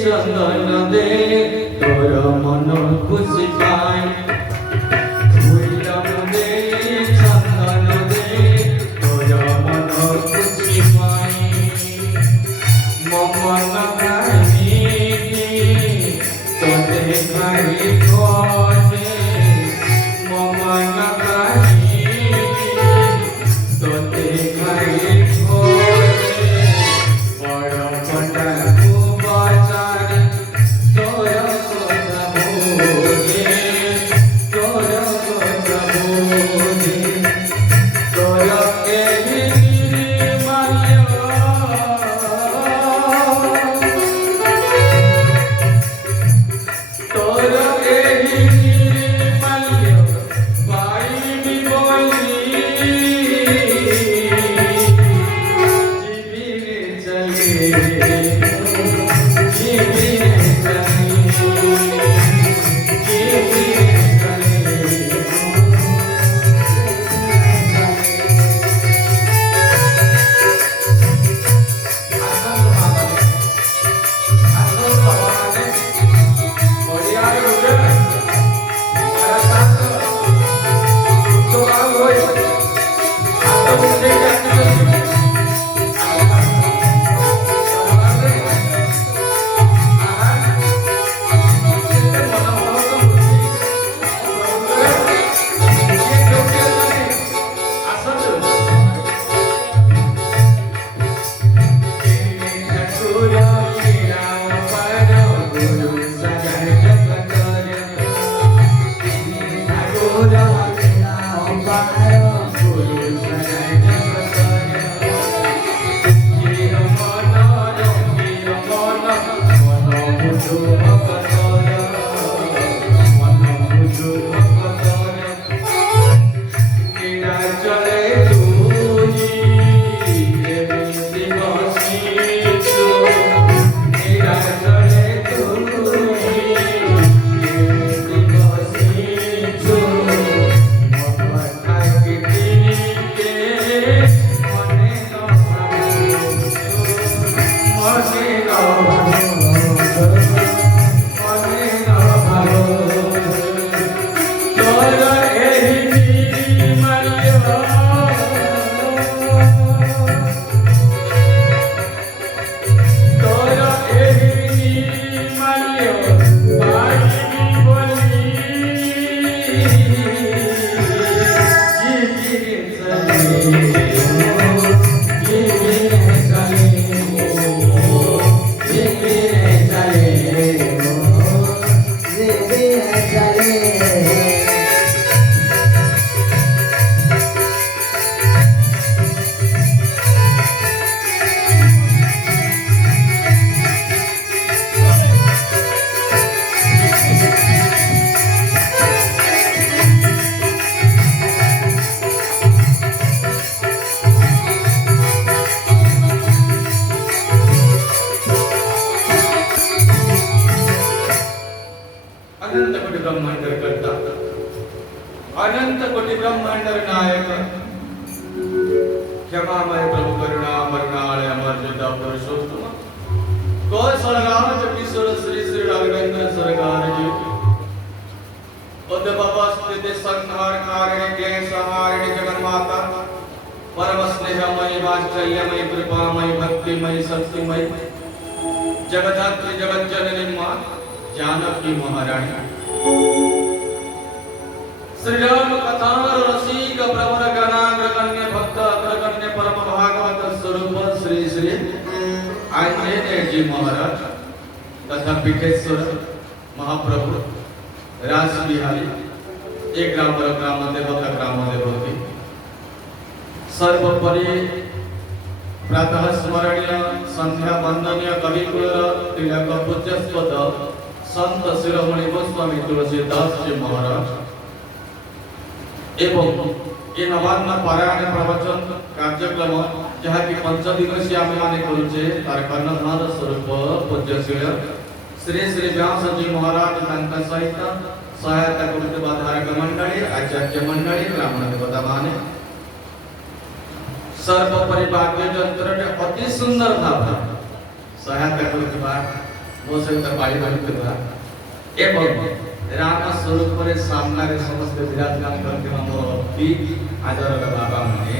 चंदन दे तोर मन खुशी पाए फूलम दे चंदन दे तोर मन खुशी पाए मन खाई तोते खाई खोजे मन खाई तोते खाई खोजे बड़ पटा अनंत कोटि ब्रह्मांड नायक क्षमामय प्रभु करुणा मरणालय अमरजोता पुरुषोत्तम कौन सरगार किशोर श्री श्री राघवेंद्र सरगार जी उद्भवस्थिति संहार कारिणी क्लेश हारिणी जगन्माता परम स्नेहमयी वात्सल्यमयी कृपामयी भक्तिमयी शक्तिमयी जगदात्री जगज्जननी मां जानकी महारानी श्री राम कथा रसिक प्रवर गणाग्र कन्या भक्त अग्रगण्य परम भागवत स्वरूप श्री श्री आंजनेय जी महाराज तथा पीठेश्वर महाप्रभु राज बिहारी एक ग्राम देवता ग्राम देवती सर्वोपरि प्रातः स्मरणीय संध्या वंदनीय कविकुल तिलक पूज्यस्पद संत शिरोमणि गोस्वामी तुलसीदास जी महाराज एवं ये नवान्न पारायण प्रवचन कार्यक्रम जहाँ की 5 दिवसीय आम माने करुचे तार कर्णधार स्वरूप पूज्यशील श्री श्री व्यास जी महाराज तांका सहित सहायता करुवा धारक मंडली आचार्य मंडली ब्राह्मण देवता माने सर्वोपरि भाग्य जंत्र अति सुंदर भाव सहायता करुवा मो सहित पाई भरवा एवं राम स्वरूप रे सामना रे समस्त विराजमान करते मोर अति आदर बाबा माने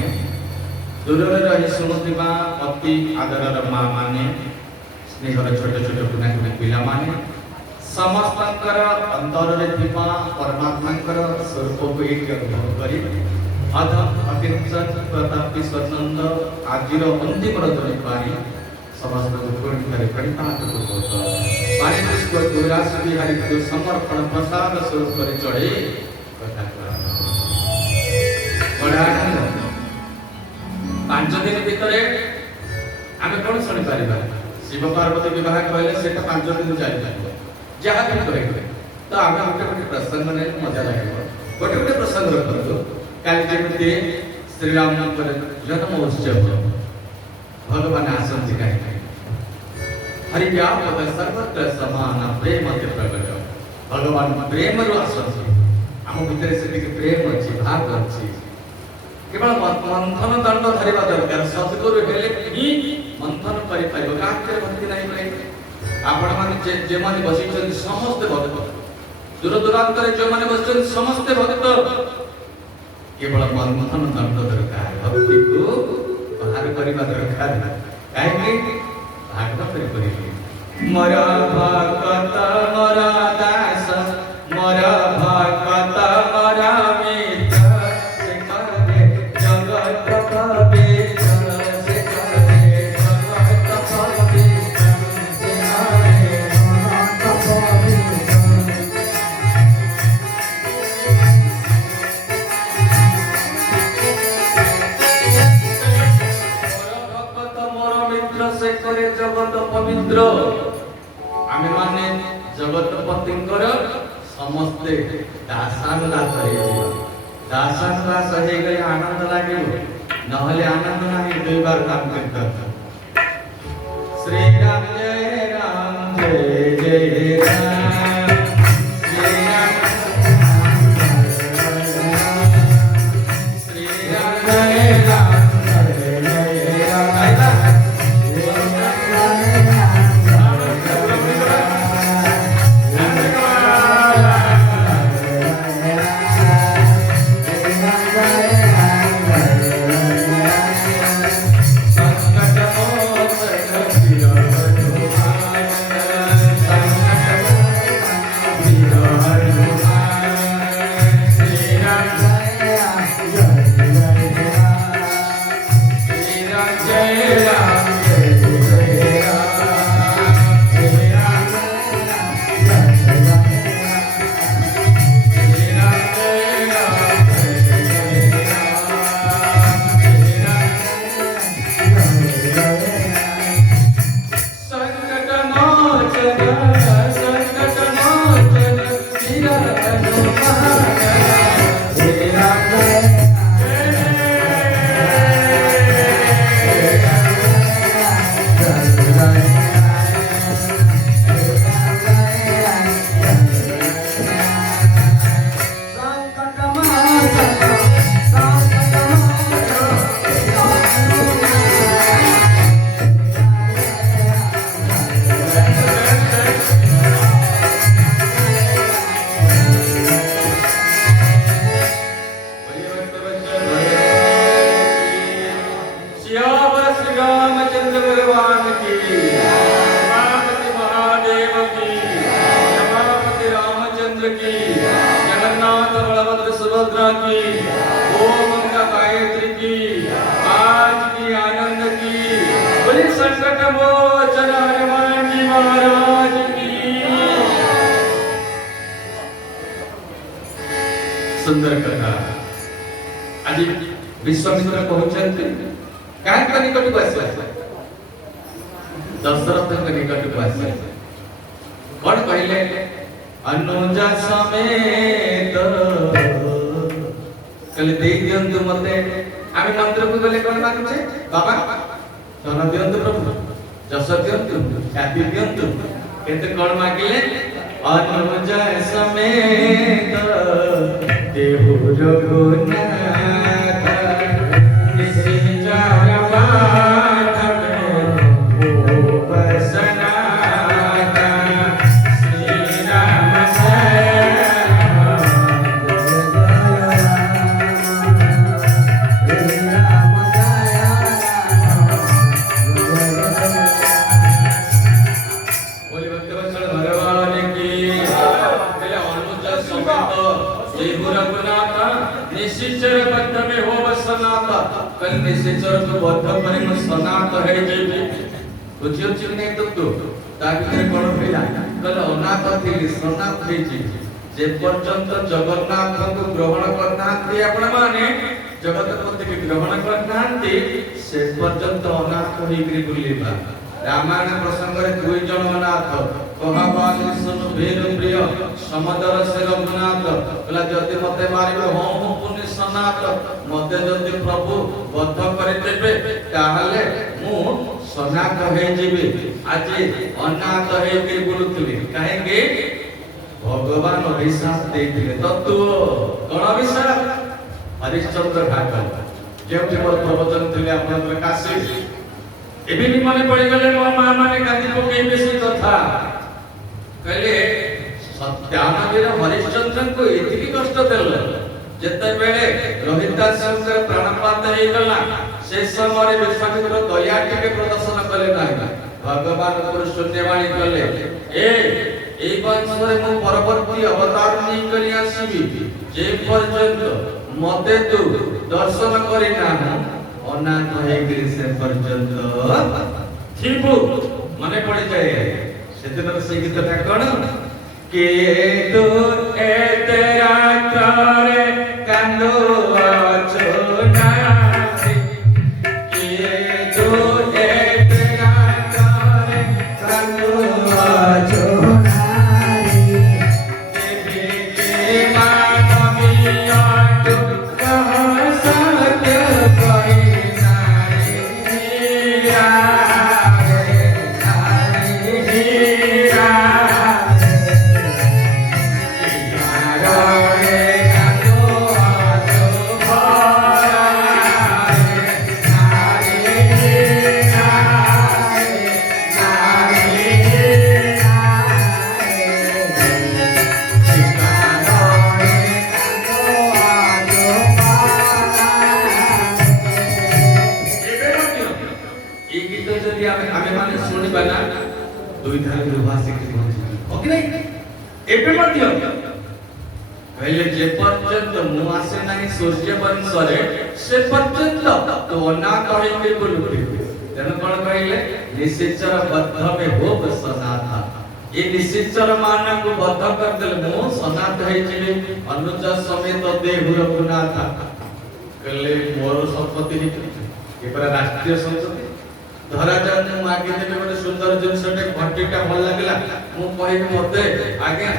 दूर रही शुणुवा अति आदर माँ माने स्नेहर छोट छोट कुना कुना पिला माने समस्त अंतर रे थिपा परमात्मा स्वरूप को एक अनुभव करी अधम अतिरिक्त प्रतापी स्वनंद आजिर अंतिम रजनी पारी समस्त दुर्गुण करे कणिपात को पानी पुष्प दुरास बिहारी को समर्पण प्रसाद स्वरूप करे चढ़े कथा बड़ा 5 दिन भितरे आमे कोन सुनि पारिबा शिव पार्वती विवाह कहले सेटा 5 दिन जाई जाय जहाँ भी करे तो आमे गोटे प्रसंग ने मजा लागे गोटे प्रसंग रखतो काल जेमते श्री राम जन्म उत्सव भगवान आसंति काहे हरि व्यापक सर्वत्र समान प्रेम के प्रकट भगवान प्रेम रो आसंति हम भीतर से प्रेम अछि भाव अछि केवल मंथन दंड धरिबा दरकार सद्गुरु हेले ही मंथन करि पाइबो काके भक्ति नाही पाइबो आपण माने जे माने बसिछन समस्त भक्त दूर दूरांत रे जे माने बसिछन समस्त भक्त केवल मंथन दंड दरकार भक्ति को बाहर करिबा दरकार काहे भागवत रे करिले मरा भक्त मरा दास मरा भक्त मरा मित्र से करे जगत पवित्र से करे जगत पवित्र से करे जगत पवित्र से करे जगत पवित्र आमे माने जगत पतिंकर समस्ते दासानुदास हे दासानुदास हे गले आनंद लागे नहले आनंद नाही दुई बार काम करता श्री राम जय जय राम श्री राम जय राम सुंदर कथा आज विश्वामित्र पहुंचते काहे निकट को आसे दशरथ के निकट को आसे कौन कहले अनुजा समेत कहले दे दियंतु मते आमे मंदिर को गले कोन मागुछे बाबा धन दियंतु प्रभु जस दियंतु ख्याति दियंतु केते कोन मागिले अनुज समेत देहु रघुनाथ निश्चर बाधव ओ बसनाथ श्री राम कल निश्चर तो बद्ध परि म सनात है जे बुझियो चिने तो ता भितर कोन भेला कल अनाथ थिली सनात हे जे पर्यंत जगन्नाथ को ग्रहण करनांती आपण माने जगतपति के ग्रहण करनांती से पर्यंत अनाथ होई बुलीबा रामायण प्रसंग रे दुई जन अनाथ कहाबान सुन भेर प्रिय समदर से रघुनाथ कहला जति मते मारिबे हो पुण्य सनात मते जति प्रभु बद्ध करि देबे ताहले मु सनात हे जीवे आज अनाथ हे के बुलुतली काहेके भगवान अभिशाप देथिले तत्व कोन अभिशाप हरिश्चंद्र घाट जेउठी मोर प्रवचन थिले आपन काशी एबे भी मने पड़ी गले मो मां माने कांदी पके बेसी कथा कहले सत्यानवीर हरिश्चंद्र को एतिकी कष्ट देल जते बेले रोहिदास के प्राणपात हे गला से समय विश्वामित्र दया के प्रदर्शन कले नाही भगवान पुर शून्यवाणी कले ए वंश रे मो परवर्ती अवतार नै करी आसीबी जे पर्यंत मते तू दर्शन करी ना अनाथ है गिरी से पर्यंत थिबु मने पड़ी जाए सेदिन से गीतटा कोन के तू ए तेरा करे कांदो अचोना के तू ए तेरा करे कांदो अचोना देवी के मानविया तू कह सत्य कोई दुई धार विभाषिक ओके नहीं एपे मध्य कहले जे पर्यंत मु आसे नाही सूर्य वंश रे से पर्यंत तो अनाथ है के बोलुती तेन कोन कहले निश्चर बद्ध में हो सनाथा ये निश्चर मान को बद्ध कर देल मु सनाथ है जे अनुज समेत देहु रघुनाथ कहले मोर संपत्ति ये पर राष्ट्रीय संपत्ति धरा जान मागे देबे गोटे सुंदर जिनसटे घंटीटा भल लागला मु कहि मते आगे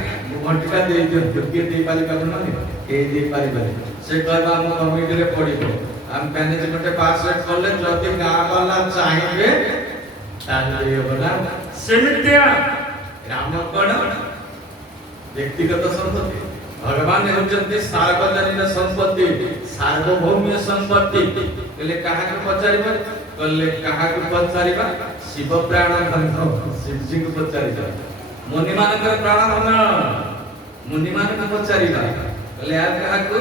घंटीटा दे दियो के दे पाली का न के दे पाली बाली से कहबा हम कमिटी रे पड़िबो हम मैनेजमेंट पास रेट करले जति गां वाला चाहिबे ताले होना सेमितिया राम कोण व्यक्तिगत संपत्ति भगवान हेउचंती सार्वजनिक संपत्ति सार्वभौम संपत्ति ले कहा के पचारिबो कले कहा को पचारिबा शिव प्राण धन शिव जी को पचारिबा मुनि मानकर प्राण धन मुनि मान को पचारिबा कले आ कहा को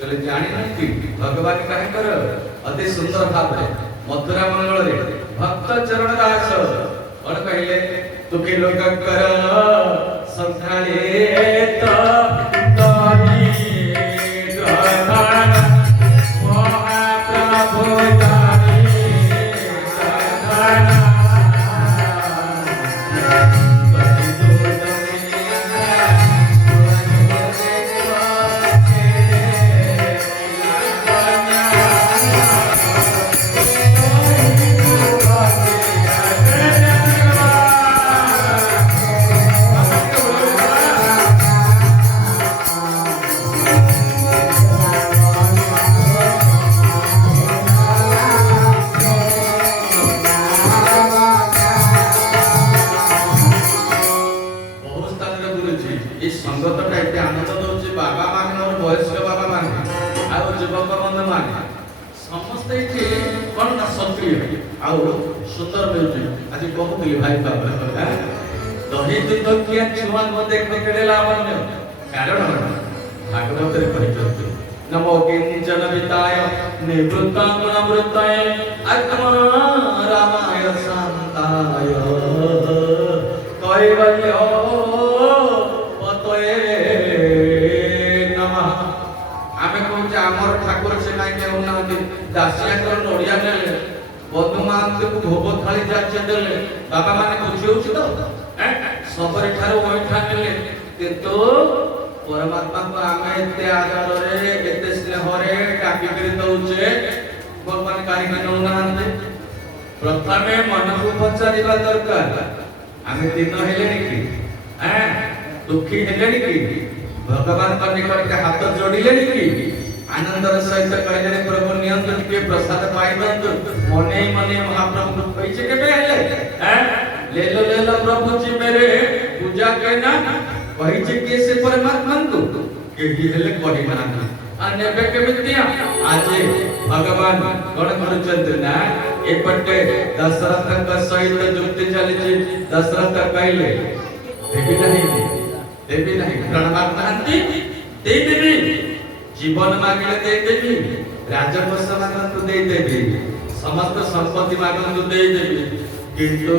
कले जानि नथि भगवान कहा कर अति सुंदर भाव रे मथुरा मंगल रे भक्त चरण दास और कहले तू के लोक कर संधारे त तनी गधान महाप्रभु माने समस्त ये कौन ना सक्रिय आउ सुंदर म्यूजिक आज बहुत ही भाई बाबा दही दूध किया छुआ न देख केड़े लावण्य कारण भागवत रे परिचय नमो किंचन विताय निवृत्तां गुणवृत्ताय आत्मा रामाय शांताय कैवल्य पतये नमः आमे कहूँ आमर ठाकुर से कहीं कहूँ ना दासिया कर नड़िया नेले बंधु मान को भोग थाली जाचे देले बाबा माने खुशी होछि तो सबरे ठारो ओइठा नेले किंतु परमात्मा को आमे एते आदर रे एते स्नेह रे डाकी करी दउचे भगवान काहे न नउनांते प्रथमे मन को पचारिबा दरकार आमे दिन हेले कि दुखी हेले कि भगवान का निकट के हाथ जोड़िले कि आनंदर सहित कहले प्रभु नियंत्र के प्रसाद पाइबंत मने मने महाप्रभु कहिसे केबे हेले ले लो प्रभु जी मेरे पूजा करना कहिसे के से परमात्मा को के ही हेले कहि ना अनेबे केमितिया आज भगवान गण करचंत ना एपटे दशरथ का सहित जुक्ति चली दशरथ कहले देवी नहीं प्रणमात नांती देवी जीवन मांगले दे देवी राजकोष मांगतु दे देवी समस्त संपत्ति मांगतु दे देवी किंतु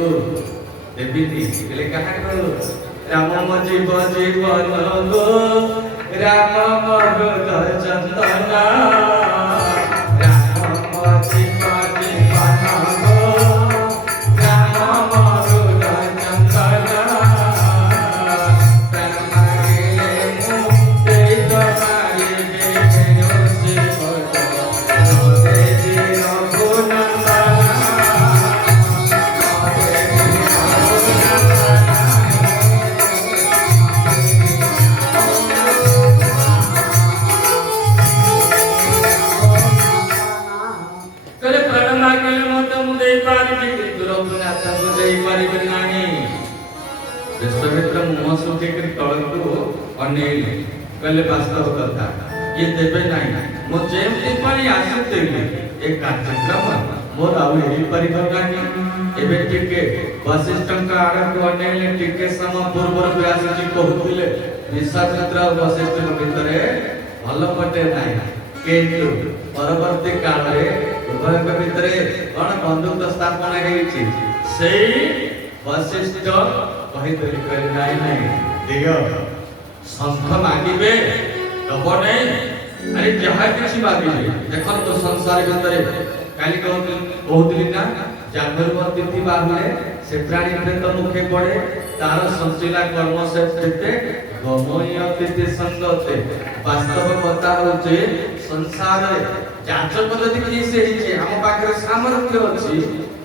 देवी नी कहा करो राम जीव जीवन गो राम मग चंदना कहले वास्तव कथा ये देबे नहीं मो जेमति पानी आसते एक कार्यक्रम मोर आउ एही परिभगानी एबे टिके वशिष्ठ का आड़ को अनेले टिके सम पूर्व व्यास जी कहउतिले विश्वामित्र और वशिष्ठ के भितरे भल पटे नाही किंतु परवर्ती काल रे उभय के भितरे कोन बंधुत्व स्थापना हेछि सेही वशिष्ठ कहितले कहि नाही दियो संख मांगिबे दबने अरे जहा किछि मांगिबे देखो तो संसार भीतर काली कहउतली ना जागरवर तिथि बाहुले से प्राणी प्रेत मुखे पड़े तार संचिला कर्म से प्रेते गमय तिथि संगते वास्तव कथा होचे संसार रे जाचक जदि कि से हिचे हम पाखरे सामर्थ्य अछि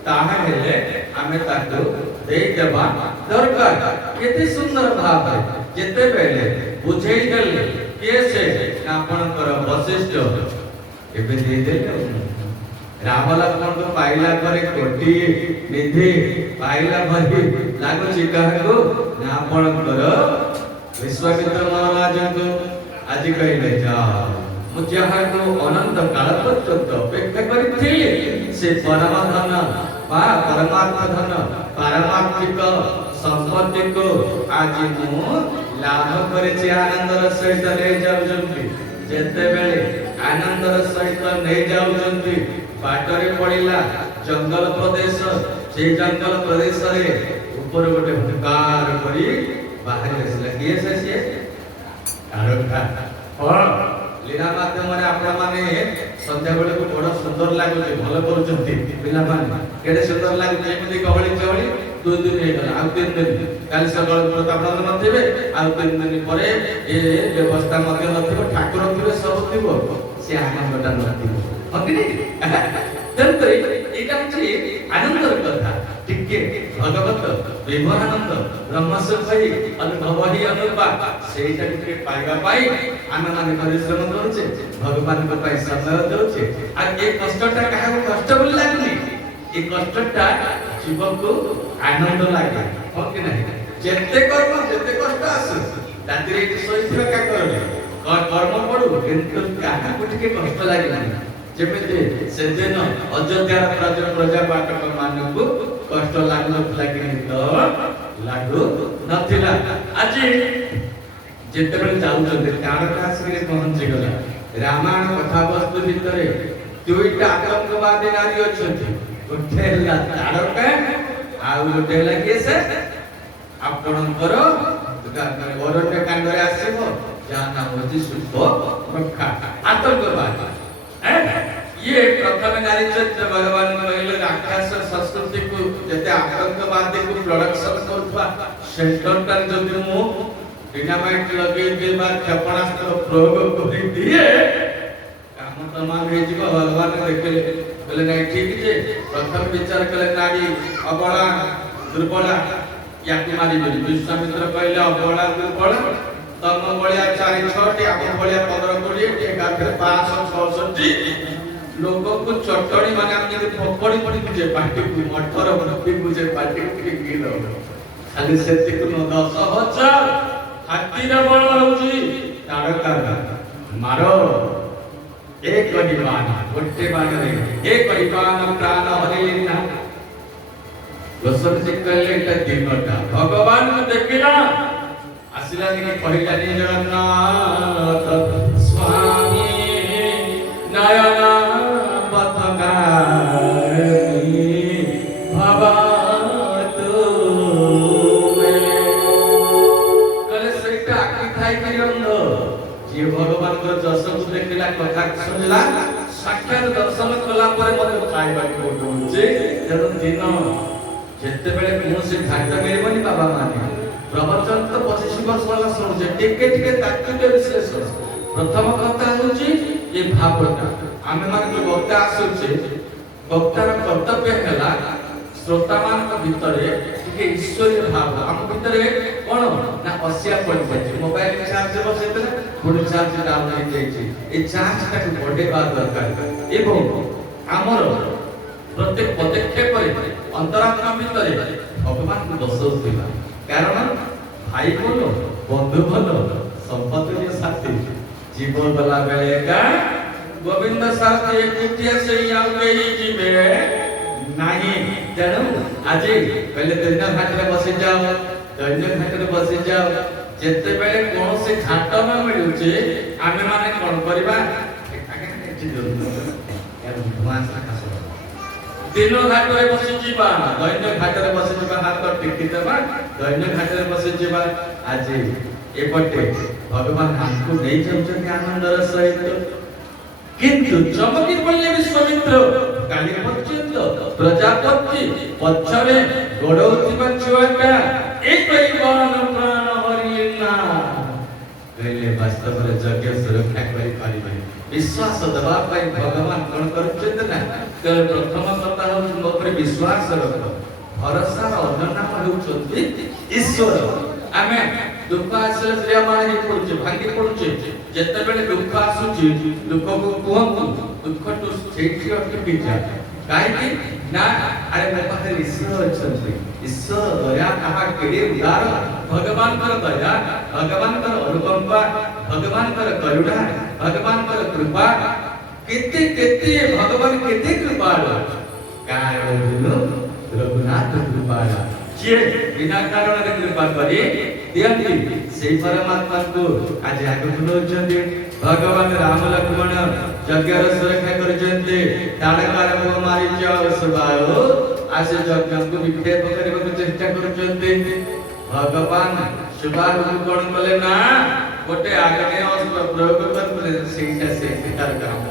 ताहा हेले आमे ताको दे देबा दरकार केते सुंदर भाव है जेते बेले बुझेई गले केसे आपण कर वशिष्ठ एबे दे दे राम लक्ष्मण को पाइला करे कोटी निधि पाइला भरी लागो चिकाको ना आपण कर विश्वामित्र महाराज को आज कहले जा मुझे को अनंत काल पर्यंत अपेक्षा करिथिले से परम धन बा परमात्मा धन पारमार्थिक संपत्ति को आज मु लाभ करे आनंदर सहित ले जाउजंती जेते बेले आनंदर सहित ले जाउजंती बाटरे पड़िला जंगल प्रदेश से जंगल प्रदेश रे ऊपर गोटे हुंकार करी बाहर आसला किए से आरोखा लीला माध्यम रे आपन माने संध्या बेले को बड़ सुंदर लागुचे भल करूचंती पिला माने केडे सुंदर लागुचे एमती गहली चहली 2 दिन हे गला आ 3 दिन काली सकाळ पर आपण नथिबे आ 3 दिन परे ए व्यवस्था मध्ये नथिबो ठाकुर थिबे सब थिबो से आनंदटा नथिबो हकिनी तंत्र एटा छि आनंदर कथा टिके भगवत विमोहानंद ब्रह्मसुखई अनुभव ही अनुपा सेटा टिके पाइबा पाई आमे माने परिश्रम करूचे भगवान को पाई समय दउचे आ ए कष्टटा काहे कष्ट बोल लागनी ए कष्टटा जीव को आनंद लागे हो कि नहीं जेते कर्म जेते कष्ट आसे रात्रि सोइथिबा का करले कर्म पड़ू किंतु काहाକୁ ଟିକେ କଷ୍ଟ ଲାଗିଲାନି ଯେମିତି ସେଦିନ ଅଯୋଧ୍ୟାର ପ୍ରଜା ପାଟକ ମାନଙ୍କୁ କଷ୍ଟ ଲାଗୁନଥିଲା କି ତ ଲାଗୁ ନଥିଲା। ଆଜି ଯେତେବେଳେ ଯାଉଛନ୍ତି ତାରକା ଆସିକି ପହଞ୍ଚି ଗଲା ରାମାୟଣ କଥାବସ୍ତୁ ଭିତରେ ଦୁଇଟା ଆତଙ୍କବାଦୀ ନାରୀ ଅଛନ୍ତି, ଗୋଟେ ହେଲା ତାରକା ଆଉ ଗୋଟେ ହେଲା କିଏ ସେ ଆପଣଙ୍କର ଅରଣ୍ୟ କାଣ୍ଡରେ ଆସିବ ଯାହା ନାମ ହେଉଛି ସୁପର୍ଣ୍ଣଖା ଆତଙ୍କବାଦୀ। ये प्रथम नारी चरित्र भगवान कहले राक्षस संस्कृति को जते आतंकवादी को प्रोडक्शन करथवा सेंटरटार जदि मु डिनामाइट लगे देबा क्षेपणास्त्र प्रयोग करि दिए काम तमाम हे जीव भगवान देखले बोले नहीं ठीक जे प्रथम विचार कले नारी अबला दुर्बला याकि मारी बोली विश्वामित्र कहले अबला दुर्बला तम बलिया 4-6 आप बलिया 15-20 एकाथरे 566 लोगों को चटणी माने हम जब पकड़ी पड़ी बुझे पार्टी को मठर बनती बुझे पार्टी को की लो खाली सेति को 10,000 हाथी रे बळ होउची तारका मारो एक गनिबान गोटे बाण रे एक गनिबान प्राण हरिना वसंत कहले एटा दिनटा भगवान को देखिला आसिला कि पहिला नि जगन्नाथ स्वामी नयना भगवान जस को देखला कथा सुनला साक्षात दर्शन कला पर मते खाइबा को होचे जब दिन जेते बेले कोनसे घाट मिलबनी बाबा माने प्रवचन तो 25 वर्ष वाला सुनजे टिके टिके तात्विक विश्लेषण प्रथम कथा होची ये भावना आमे माने जो वक्ता आसुचे वक्तार कर्तव्य हला श्रोता मान भितरे के ईश्वरीय भाव हम भितरे कोन ना अस्या पड़ जाय मोबाइल चार्ज बसेते फुल चार्ज डाउन हो जाय ए चार्ज तक बडे बात दरकार एवं हमर प्रत्येक पदक्षेप रे अंतरात्मा भितरे भगवान को बसौथिबा कारण भाई बोलो बंधु बोलो संपत्ति साथी जीवन वाला बेले का गोविंद साथी एकुटिया से आउ गई जीवे नहीं तेणु आज पहले दैन्य घाट रे बसि जाओ दैन्य घाट रे बसि जाओ जेते बेले कोन से घाट न मिलुचे आमे माने कोन करबा आगे एठी यार भगवान सा कासो दिनो घाट रे बसि जीवा दैन्य घाट रे बसि जीवा हाथ टिकी देबा दैन्य घाट रे बसि जीवा आज एपटे भगवान हमको नहीं जाउछन आनंदर सहित किंतु चमकी पड़ले विश्वामित्र काली पर्यंत प्रजापति पछरे गोडौतिबा छुआटा एक बाण प्राण हरिना कहले वास्तव रे यज्ञ सुरक्षा करि पारिबे विश्वास दबा पाई भगवान कोन करछत ना कल प्रथम कथा हो मो पर विश्वास रख भरोसा अन्य नाम होउछथि ईश्वर आमे दुख आसले श्रेय माने पड़ुचे भांगी पड़ुचे जेते बेले दुख आसुची दुख को कहंतु दुख तो सेठी अटके बिजा काहे कि ना अरे मो पाखरे ईश्वर अछंती ईश्वर दया कहा केडे उदार भगवान कर दया भगवान कर अनुकंपा भगवान कर करुणा भगवान कर कृपा केते केते भगवान केते कृपाळु कारण दिनो रघुनाथ कृपाळु जे बिना कारण रे कृपा करी दियंती से परमात्मा को आज आगे बुलौचंती भगवान राम लक्ष्मण यज्ञ सुरक्षा करचंती ताड़कार को मारी जाओ सुबाओ आज यज्ञ को विक्षेप करबा को चेष्टा करचंती भगवान सुबाओ को कोन कले ना गोटे आगे अस्त्र प्रयोग करले सेटा से तार काम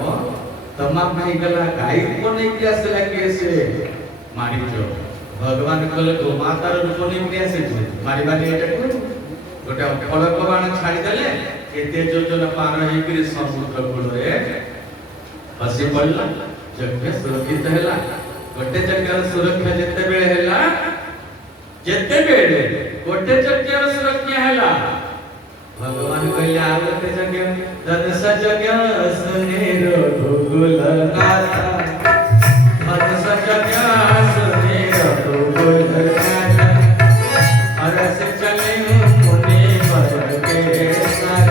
तमाम नहीं गला गाई को नहीं किया से लगे से मारी जाओ भगवान कहले गो मातार रूप नहीं किया से मारी बानी एटा को गोटे फलक बाण छाड़ी देले केते जोजन पार हे कि समुद्र कूल रे फसी पड़ला यज्ञ सुरक्षित हैला गोटे यज्ञ सुरक्षा जेते बेले हैला जेते बेले गोटे यज्ञ सुरक्षा हैला भगवान कहले आ गोटे यज्ञ धनुष यज्ञ सुने रघुकुल नाथा धनुष यज्ञ सुने रघुकुल नाथा अरस चले मुनि पर के साथ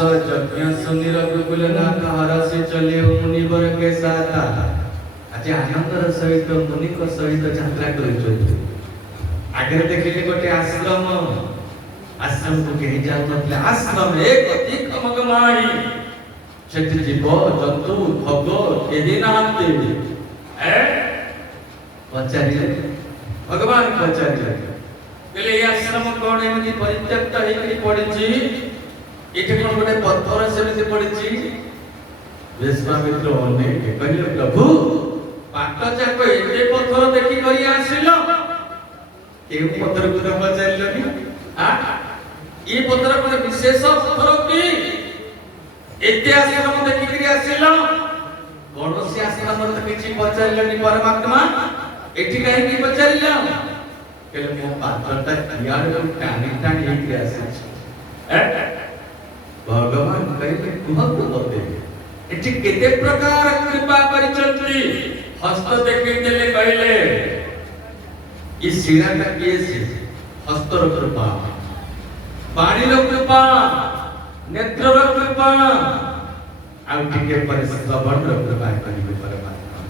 यज्ञ सुनी रघुकुलनाथ हरसी चले मुनिवर के साथ आज आनंदर सहित मुनि सहित यात्रा कर आगे देखिले गोटे आश्रम आश्रम को कहीं जाऊन आश्रम एक अधिक मगमाणी सेठ जीव जंतु भोग केही नाते पचारे भगवान पचारे कहले ये आश्रम कौन एमती परित्यक्त होई पड़ी एठी कोन गोटे पत्थर सेमती पड़ी विश्वामित्र अनेक कहले प्रभु पाट जाक एते पत्थर देखि करी आसिलो केउ पत्थर को तो पचारलनी आ ये पत्थर कोन विशेष पत्थर की एते आश्रम देखि करी आसिलो कौनसी आश्रम तो किछि पचारलनी परमात्मा एठी काहे की पचारलो कहले मो पात्रटा यार को टानी टानी एक आसी भगवान कहले कुहत होते एठी केते प्रकार कृपा परिचंती हस्त देखि देले कहले ई सिराटा केसे हस्तर कृपा बाणीर कृपा नेत्रर कृपा आ टिके पर श्रवणर कृपा करिवे परमात्मा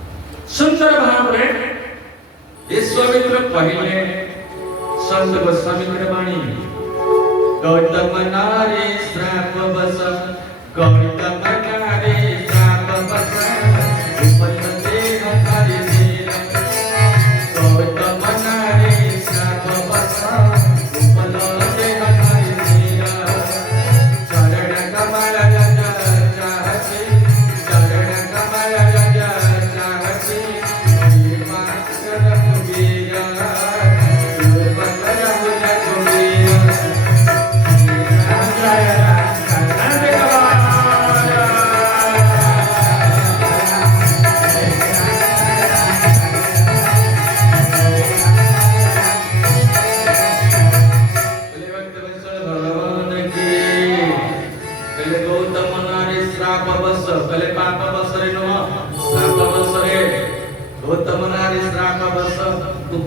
सुंदर भाव रे विश्वामित्र कहले संत गोस्वामी वाणी गौतम नारी श्राप बस गौतम नारी श्राप बस उपलते हरि दीन गौतम नारी श्राप बस उपलते हरि दीन चरण कमल गज चाहते चरण कमल गज चाहते मात्र मुगीरा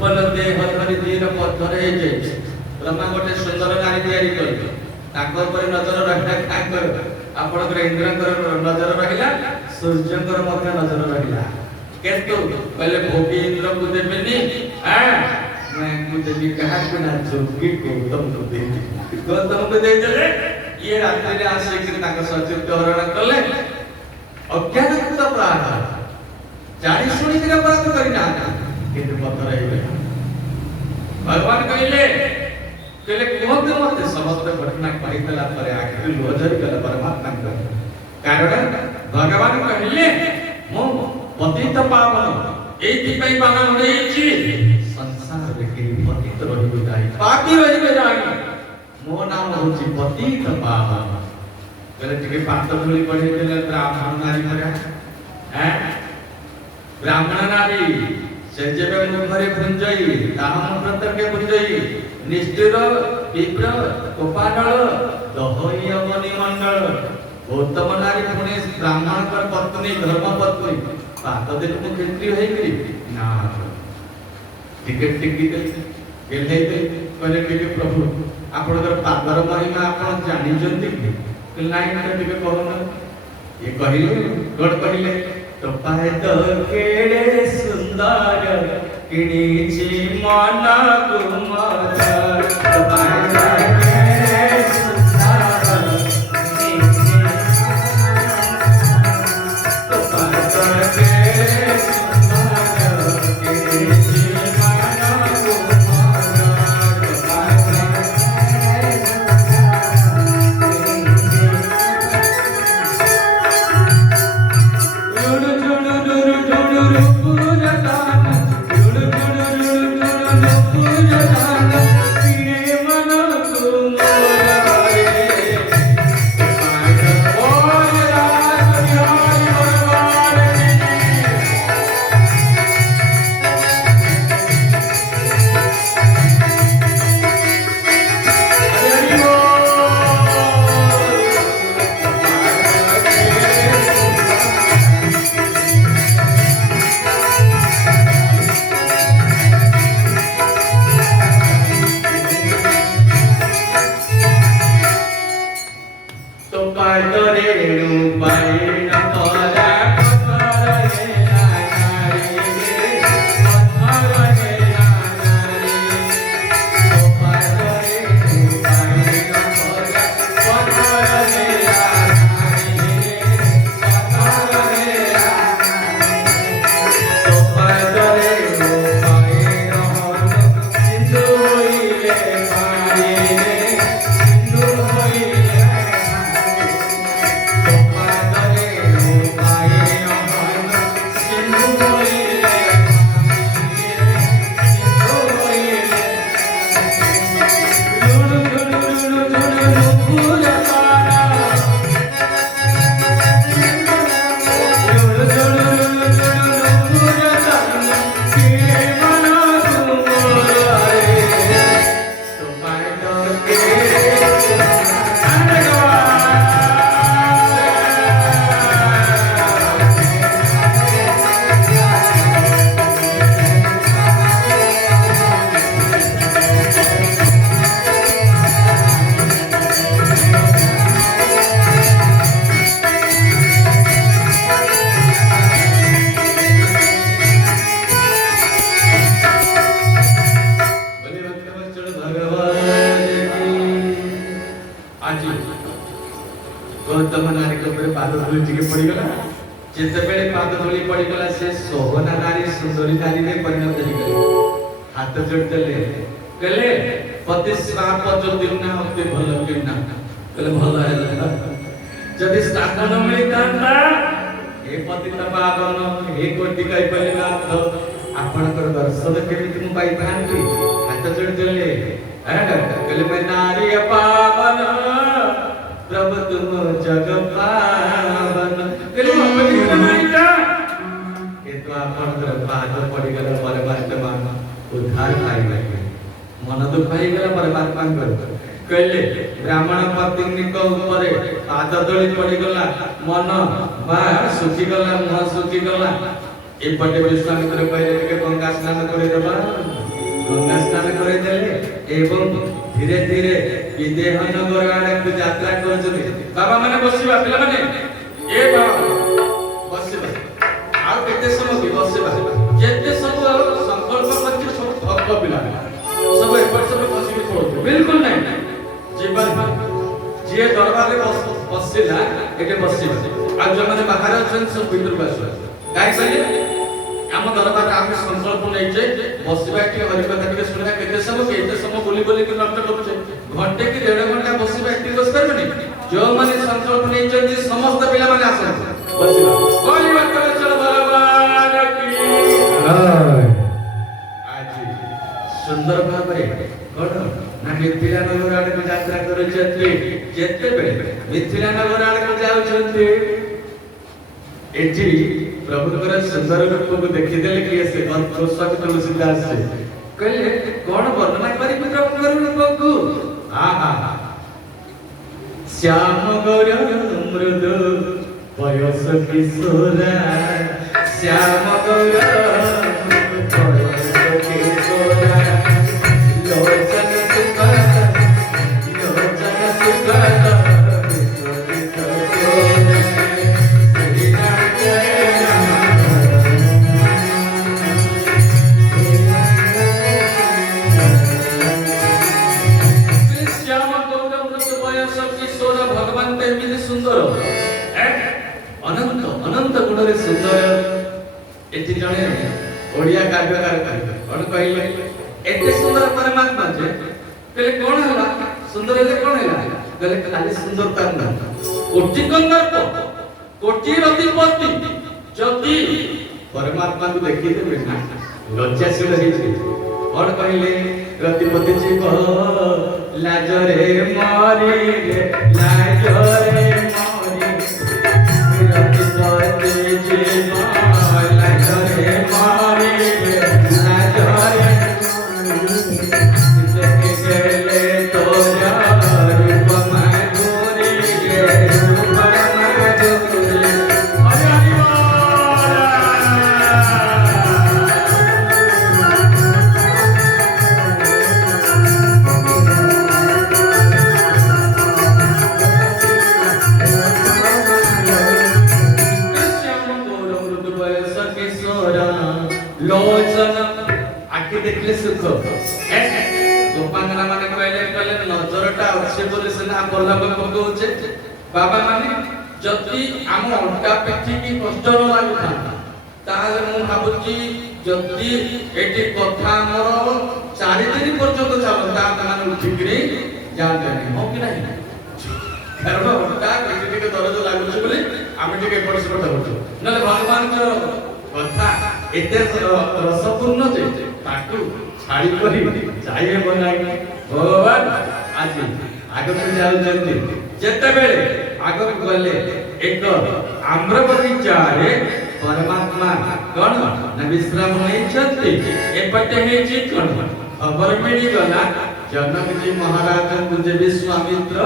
उपलब्धे हरि दीन पत्थर हे जे ब्रह्मा गोटे सुंदर नारी तैयारी करले ताको पर नजर रखा ताकर आपनकर इंद्रकर नजर रहिला सूर्यकर मध्य नजर रहिला केतु पहले भोगी इंद्र को देबेनी मैं को देबी कहा को ना जोगी गौतम को देबी गौतम को दे देले ये रात्रि रे आसे कि ताको सचित हरण करले अज्ञानकृत प्राण जानी सुनी के अपराध करिना किंतु पत्थर है भगवान कहले कहते मते समस्त घटना कहितला पर आखिर लोझरी गला परमात्मा को कारण भगवान कहले मो पतित पावन एति पई बाना होईची संसार रे के पतित रहि जाई पापी रहि जाई मो नाम होची पतित पावन कहले टिके पात भूली पड़े देले ब्राह्मण नारी मरा हैं ब्राह्मण नारी से जेबे मुखरे भुंजई ताहम प्रतके भुंजई निष्ठुर विप्र कोपाडल दहय मणि मंडल गौतम नारी पुणे ब्राह्मण कर पत्नी धर्म पत्नी पात दिन को क्षत्रिय है करी ना टिकट टिकट गेले कहले के प्रभु आपनकर पादर महिमा आपन जानि जंती कि नाही ना टिके कहन ये कहिले गड कहिले तो पाए तो केड़े सुंदर किणीची मन कुमार तो पाए तो केड़े सुंदर तो पाए तो केड़े सुंदर किणीची मन कुमार तो पाए तो गौतम नारी पाद धूली टिके पड़गला जिते पाद धूली पड़गला से सोहना नारी सुंदरी नारी में परिणत हो गई। हाथ जोड़देले कहले पति श्राप जो दिन ना होते भल दिन ना कहले भल है जदि श्राप न मिली तांता ए पति त पावन ए कोटि कहि पलिला तो आपनकर दर्शन केमिति मु पाई थांती। हाथ जोड़देले कहले मैं नारी पावन प्रभु तुम जग पावन कहले अपनी बनाइता ए तो आपनकर पाद पड़ी गला परमात्मा उद्धार पाई लगे मन दुख पाई गला परमात्मा कर कहले ब्राह्मण पत्नी को ऊपर पाद दली पड़ी गला मन बा सुखी गला मुह सुखी गला एपटे विश्वामित्र कहले के गंगा स्नान करे देबा गंगा स्नान करे देले एवं धीरे धीरे विदेह नगर आड़े को यात्रा करजबे। बाबा माने बसिबा पिला माने ए बाबा बसिबा आ केते समय की बसिबा जेते सब संकल्प करके सब भक्त पिला सब एपर सब बसिबे छोड़ बिल्कुल नहीं जीवन जे दरबार रे बसिला एके बसिबा आ जो माने बाहर अछन सब भीतर बसिबा काई सही हम दरबार आम संकल्प नहीं जे बसिबा के हरि कथा के सुनना केते समय बोली बोली के नष्ट करछे घंटे की 1.5 घंटा बसिबा के बस करबनी जो माने संकल्प नहीं जे समस्त पिला माने आसन बसिबा बोली बात करे चलो भगवान की आज सुंदर भाबरे कोन ना मिथिला नगर आड़े को यात्रा करे छथि जेते बेले मिथिला नगर आड़े को जाउ छथि एठी प्रभु कर सुंदर रूप को देखि देले कि से गोस्वामी तुलसीदास से कहले कोन वर्णना करी प्रभु कर रूप को आहा श्याम गौर मृदु वयस किशोर श्याम गौर वयस किशोर लोचन सुकर अनंत अनंत गुण रे सुंदर एति जणे ओडिया काव्यकार कोन कहले एते सुंदर परमात्मा जे कहले कोन हला सुंदर ले कोन हला कहले खाली सुंदरता न कोटि कंदर्प कोटि रतिपति जति परमात्मा को देखि देबे ना लज्जाशील हेछि कोन कहले रतिपति जीव लाजरे मारी रे लाजरे देखले सुख गोपांगना माने कहले नजरटा अच्छे बोले सेना बोला पकोचे बाबा माने जति हम अंटा पिठी की कष्ट न लागुता ताले मु भाबुची जति एटी कथा हमर 4 दिन पर्यंत चलता माने उठिकरी जानते नहीं हो कि नहीं कारण अंटा पिठी के दर्द लागुची बोले आमे टिके परिश्रम करछो नले भगवान को कथा एते रसपूर्ण जे ताकू छाड़ी करी जाइए बनाई भगवान आज आगे को जाउ जल्दी जेते बेले आगे को गले एक आम्रपति चारे परमात्मा कोन न विश्राम नै छथि एपटे हे जी कोन खबर मिली गला जनक जी महाराज को जब विश्वामित्र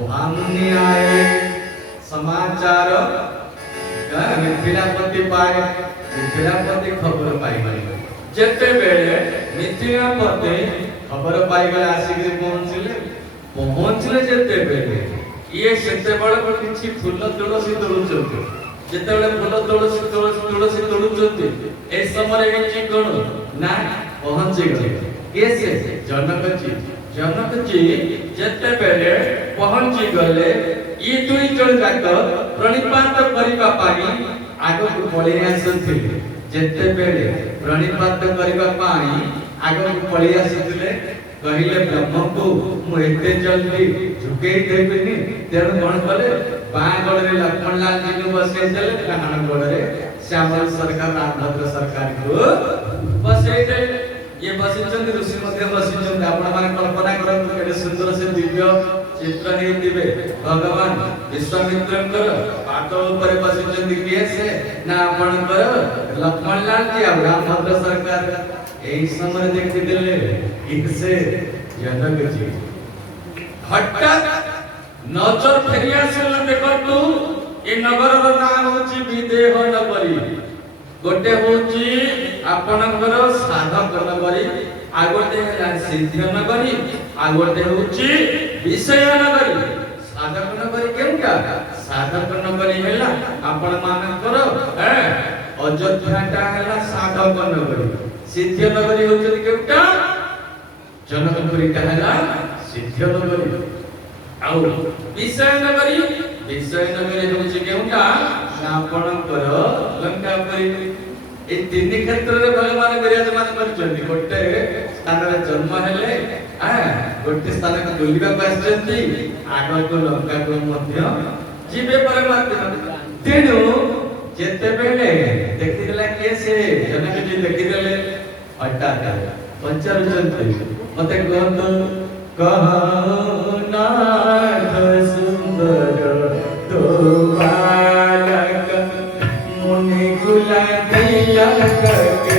मुनि आए समाचार मिथिलापति पाए मिथिलापति खबर पाई गए जेते बेले मिथिलापति खबर पाई गए आसिक पहुंचले जेते बेले ये सेते बड़ किछि फूल तुलसी तोड़ुचंती जेते फूल तुलसी तोड़ुचंती ए समय किछि कोन ना पहुंची गए कैसे जनक जी जेते बेले पहुंची गले ये दुई जन जाक प्रणिपात करिबा पाई आगो को पळि आसथिले जेते बेले प्रणिपात करिबा पाई आगो को पळि आसथिले कहिले ब्रह्म को मु एते जल्दी झुकेई देबिनी तेणु कोन कले बां गडरे लक्ष्मण लाल जी को बसे चले डाहाण गडरे श्यामल सरकार रामभद्र सरकार को बसे दे ये बसिचंदी ऋषि मध्ये बसिचंदी आपण माने कल्पना करन केडे सुंदर से दिव्य चित्र हे दिबे भगवान विश्वामित्रंकर पाद ऊपर बसिचंदी किए से ना आपणकर लक्ष्मण लाल जी और रामभद्र सरकार एई समय देखि देले एक से जनक जी हठात नजर फेरिया से देखतु ए नगर रो नाम होची विदेह नगरी गोटे होची आपनकर साधक नगरी आगोटे सिद्ध नगरी आगोटे होची विषय नगरी साधक नगरी केउटा साधक नगरी हैला आपण मानकर अयोध्याटा हैला साधक नगरी सिद्ध नगरी होची केउटा जनकपुरीटा हैला सिद्ध नगरी आउ विषय नगरी होची केउटा आपणकर लंकापुरी ए तीन क्षेत्र रे भगवान विराजमान करछन्ती गोटे स्थान रे जन्म हेले गोटे स्थान को बुलिबा पाछन्ती आगर को लंका को मध्य जीवे परमात्मा तेनु जेते बेले देखिदेला के से जनक जी देखिदेले हटात पंचरचन्ती मते कहतो कहो नाथ सुंदर तो बालक मुनि कुला तिलक के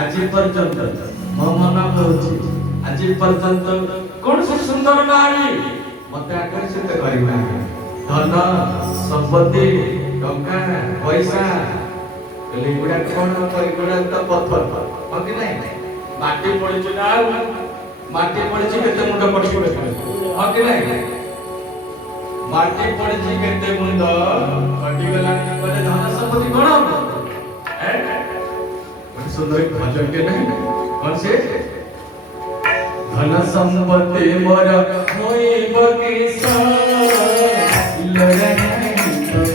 আজি पर्यंत मो मन कहूची आज पर्यंत कौन से सुंदर नारी मते आकर्षित करिबा धन संपत्ति टंका पैसा कले गुडा कोन परिगुडा त पत्थर ओके नहीं माटी पड़िछ ना माटी पड़िछ केते मुंड पड़िछ ओके नहीं माटी पड़िछ केते मुंड पटी गला कले धन संपत्ति कोन सुंदर भजन के नहीं कौन से धन संपत्ति मोर होई बगिसा लड़ाई मोर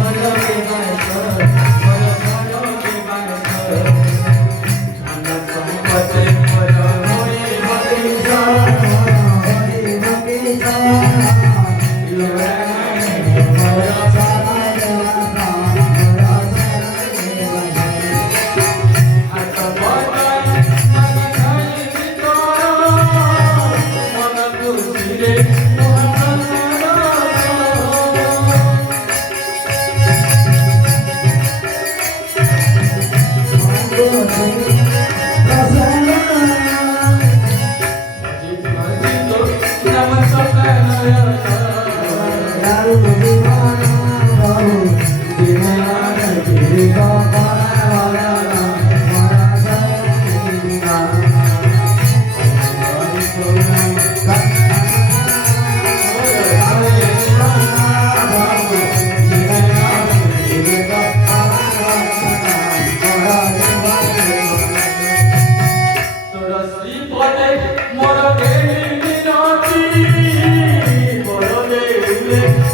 मन के बासा मोर मन के बासा धन संपत्ति मोर होई बगिसा होई बगिसा लड़ाई मोर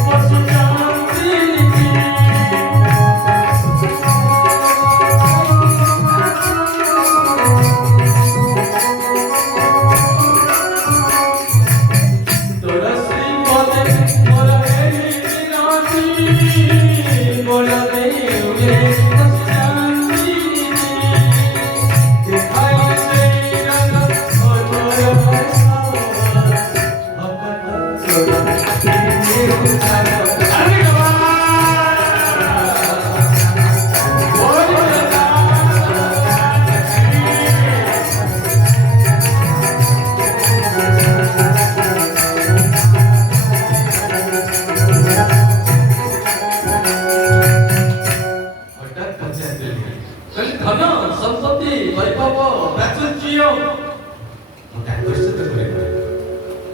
पशु शांति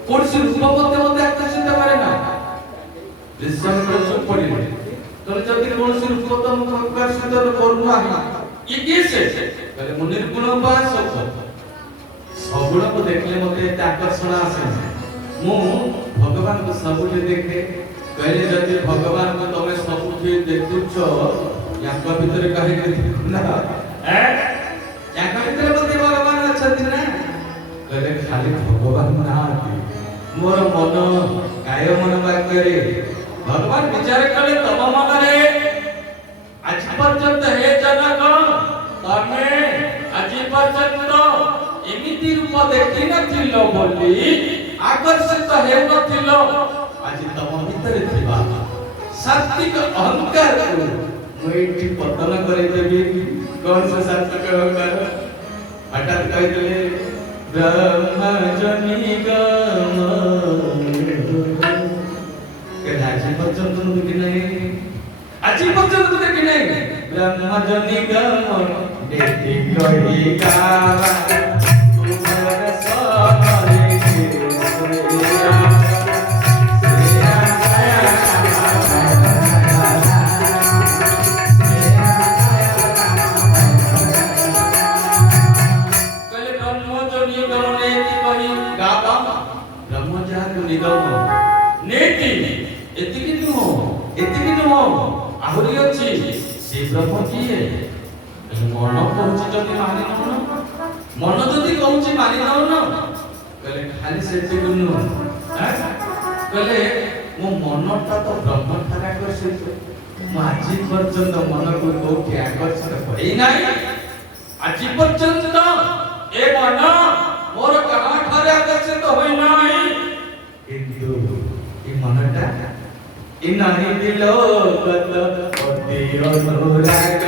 কোনসি রূপবতে মতে আকর্ষিত করে না বিশ্বমিত্র চুপ পড়িলে তবে যদি কোনসি রূপবতে মতে আকর্ষিত করু না ই কিসে বলে মু নির্গুণ উপাসক সগুণକୁ ଦେଖିଲେ ମତେ ଏତେ ଆକର୍ଷଣ ଆସେ ମୁଁ ଭଗବାନଙ୍କୁ ସବୁଠି ଦେଖେ କହିଲେ ଯଦି ଭଗବାନଙ୍କୁ ତମେ ସବୁଠି ଦେଖୁଛ ୟାଙ୍କ ଭିତରେ କାହିଁକି ଦେଖୁନା ୟାଙ୍କ ଭିତରେ ମଧ୍ୟ ଭଗବାନ ଅଛନ୍ତି ନା କହିଲେ ଖାଲି ଭଗବାନ ନାହାନ୍ତି ମୋର ମନ କାୟ ମନ ବାକ୍ୟରେ ଭଗବାନ ବିଚାର କଲେ ତମ ମନରେ ଆଜି ପର୍ଯ୍ୟନ୍ତ ହେ ଜନକ ତମେ ଆଜି ପର୍ଯ୍ୟନ୍ତ ଏମିତି ରୂପ ଦେଖିନଥିଲ ବୋଲି ଆକର୍ଷିତ ହେଉନଥିଲ ଆଜି ତମ ଭିତରେ ଥିବା ସାତ୍ବିକ ଅହଙ୍କାରକୁ ମୁଁ ଏଇଠି ପତନ କରିଦେବି କଣ ସେ ସାତ୍ବିକ ଅହଙ୍କାର ହଠାତ୍ କହିଦେଲେ ବ୍ରହ୍ମଜନି ଗମ ଆଜି ପର୍ଯ୍ୟନ୍ତ ମୁଁ ଦେଖି ନାହିଁ ଆଜି ପର୍ଯ୍ୟନ୍ତ ମୁଁ ଦେଖି ନାହିଁ ବ୍ରହ୍ମଜନି ଗମ ଦେଖି କହି ଗାବା ଆହୁରି ଅଛି ସେ ବ୍ରହ୍ମ କିଏ ମନ କହୁଛି ଯଦି ମାନି ନଉନ ମନ ଯଦି କହୁଛି ମାନି ନଉନ କହିଲେ ଖାଲି ସେତିକି ନୁହଁ କହିଲେ ମୋ ମନଟା ତ ବ୍ରହ୍ମ ଠାରେ ଆକର୍ଷିତ ମୁଁ ଆଜି ପର୍ଯ୍ୟନ୍ତ ମନକୁ କୋଉଠି ଆକର୍ଷିତ କରିନାହିଁ ଆଜି ପର୍ଯ୍ୟନ୍ତ ଏ ମନ ମୋର କାହା ଠାରେ ଆକର୍ଷିତ ହୋଇନାହିଁ କିନ୍ତୁ ଏ ମନଟା इनाही दिलो कत अति अनुराग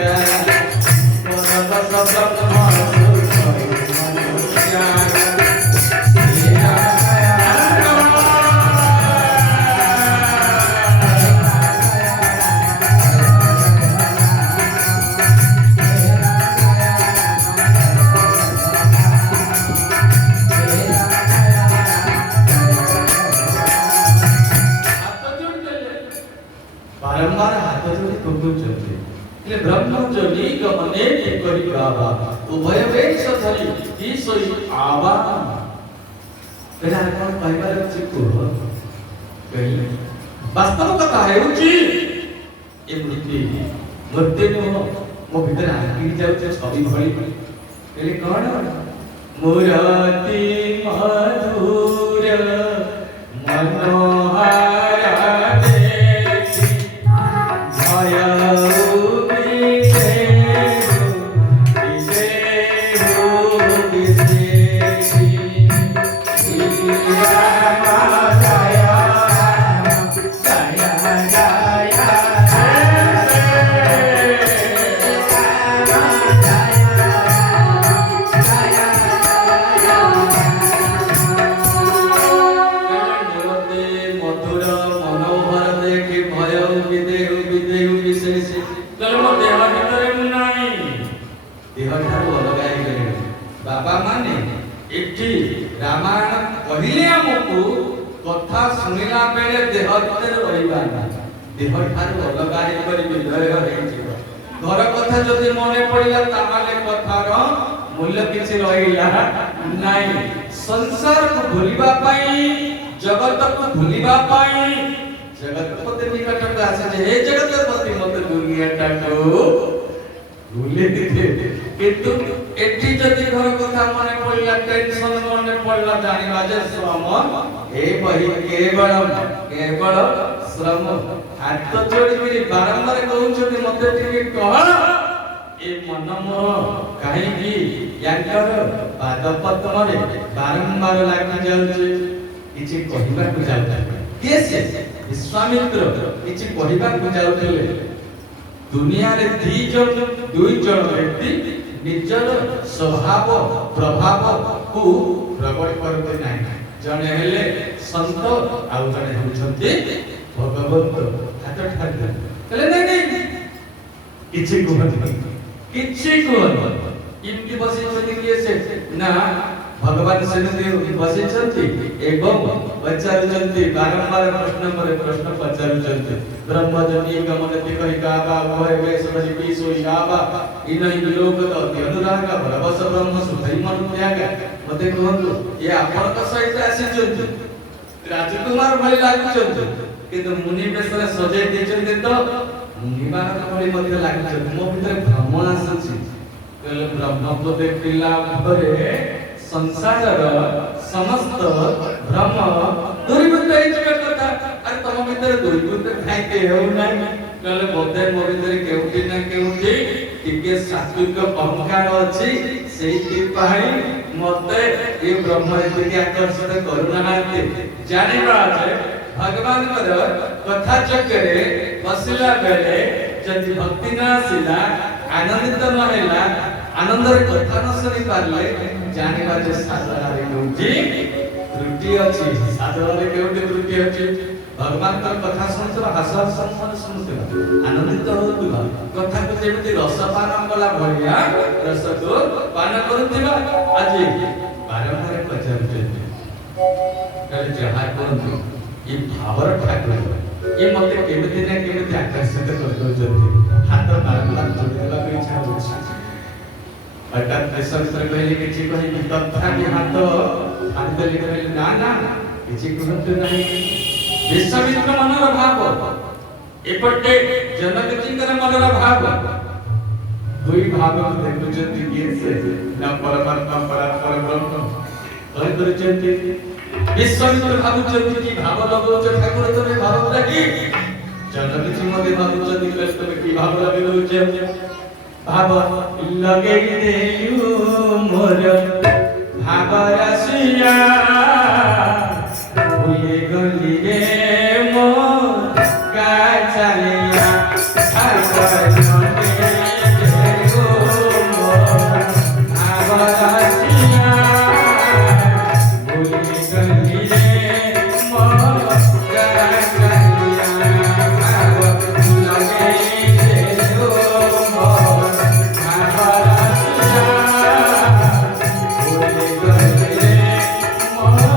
मन बस बारंबार हाथ जोड़ी कहउछथि ले ब्रह्मजनी गमने के करी गावा उभय वेश धरि ही सोई आवा तेरा कोन कहबार अछि को कहि वास्तव कथा हेउछि ए मूर्ति मो भीतर आकी जाउछे छवि भଳି एले कोन मुराति मधुर मनोहर बाबा माने एठी रामायण कहिले हमकु कथा सुनिला बेले देह भीतर रहिबा ना देह ठार अलगा हे करी विलय हेछि घर कथा जदि मने पड़िला तामाले कथार मूल्य किछि रहिला नाही संसार को भूलिबा पई जगत को भूलिबा पई जगतपति निकट को आसे जे हे जगतपति मते दुनिया टाको भूले दिथे किंतु एठी जदि घर कथा मने पड़िला टेंशन मने पड़िला जानिबा जे श्रम ए बही केवल श्रम हाथ जोड़ी के बारंबार कहउछथि मते टिके कह ए मन मोर काहे की यांकर पाद पद्म रे बारंबार लागि जाउछे किछि कहिबा को जाउता केसे विश्वामित्र किछि कहिबा को जाउतले दुनिया रे दुई जन व्यक्ति निजर स्वभाव प्रभाव को प्रकट करते नहीं जने हेले संत आउ जने होछन्ते भगवंत हाथ ठाड़ कहले नहीं किछि कहत इमती बसी बसी किए से ना भगवान सेମିତି बसिଛନ୍ତି ଏବଂ पचारुଛନ୍ତି बारंबार प्रश्न पर प्रश्न पचारुଛନ୍ତି ब्रह्मजनी गमनति कहि गावा भय वे सदि पीसोई गावा इनहि लोक त अनुराग भरवस ब्रह्म सुधई मन त्याग मते कहंतु ये आपण का सहित आसीଛନ୍ତି राजकुमार भली लागुଛନ୍ତି किंतु मुनि बेसरे सजै देଛନ୍ତି तो मुनि बारक भली मध्ये लागुଛନ୍ତି मो भितर भ्रम आସୁଛି कहले ब्रह्म को देखिला भरे संसार समस्त भ्रम दूरीभूत ହେଇଯିବା କଥା ଆରେ ତମ ଭିତରେ दूरीभूत ଖାଇତେ ହେଉ ନାହିଁ कहले ବୋଧେ ମୋ ଭିତରେ କେଉଁଠି ନା କେଉଁଠି ଟିକେ ସାତ୍विକ ଅହଙ୍କାର ଅଛି ସେଇଥି ପାଇଁ ମତେ ଏ ବ୍ରହ୍ମ ଏତିକି ଆକର୍ଷିତ କରୁନାହାନ୍ତି ଜାଣିବା ଯେ ଭଗବାନଙ୍କର କଥା ଚକ୍ରରେ ବସିଲା ବେଳେ ଯଦି ଭକ୍ତି न ଆସିଲା ଆନନ୍ଦିତ ନ ହେଲା आनंदर कथा न सुनी पारले जानिबा जे साधनारे केउटी त्रुटि अछि साधनारे केउटी त्रुटि अछि भगवान कर कथा सुनतबा हस सम्मान सुनतबा आनंदित होतबा कथा को जेमिति रस पान कला भलिया रस को पान करतबा आज बारंबार पचारते कले जहा करंतु ई भावर ठाकुर ई मते केमिति ना केमिति आकर्षित कर दोजती हाथ बारंबार जोड़ी देबा को इच्छा होछि अर्थात विश्वामित्र कहले किछि कहि तथापि हाथ हाथ लिखले ना ना किछि कहत नाही विश्वामित्र मनर भाव एपटे जनक जिंकर मनर भाव दुई भाव को देखुचंती किए से ना परमात्मा परात्पर ब्रह्म कहि करचंती विश्वामित्र भावुचंती कि भाव लगौच ठाकुर तमे भाव लागी जनक जी मध्ये भावुचंती कि तमे कि भाव लागी रहउछ भाव लगे देयु मोर भाव रसिया भूले गली रे मो का चलिया हर मने देयु मोर भाव रसिया भूले गली रे मो का चलिया भाव लगे देयु मोर Oh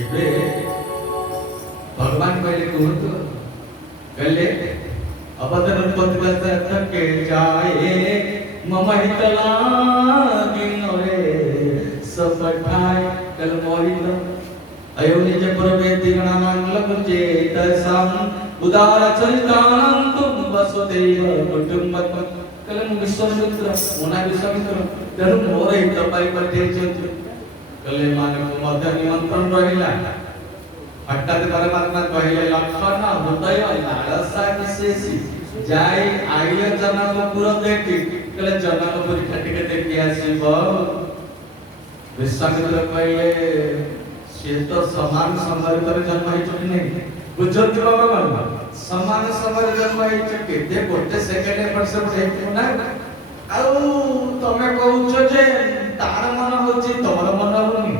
ଏବେ भगवान कहले कहतु कहले अवतरण पद थके जाए मम हितला गिनरे सपठाय कल मोहित अयो निज परमेति गणानां चेतसां उदार चरितानंतुम वसुदेव कुटुंबकं कल विश्वामित्र मुना विश्वामित्र तेणु मोर हित पाई पठेइछन्ति कले माने मध्य निमंत्रण रहिला हठात परमात्मा कहले लक्षण हृदय लालसा विशेषी जाई आइल जनकपुर देखि कले जनकपुर ठाटिके देखि आसीब विश्वामित्र कहले से तो समान समय पर जन्म है कि नहीं बुझत बाबा समान समय जन्म है कि दे गोटे सेकेंड एफर्ट से देखो ना आउ तमे कहउछ जे तार मन होची तमर मन होनी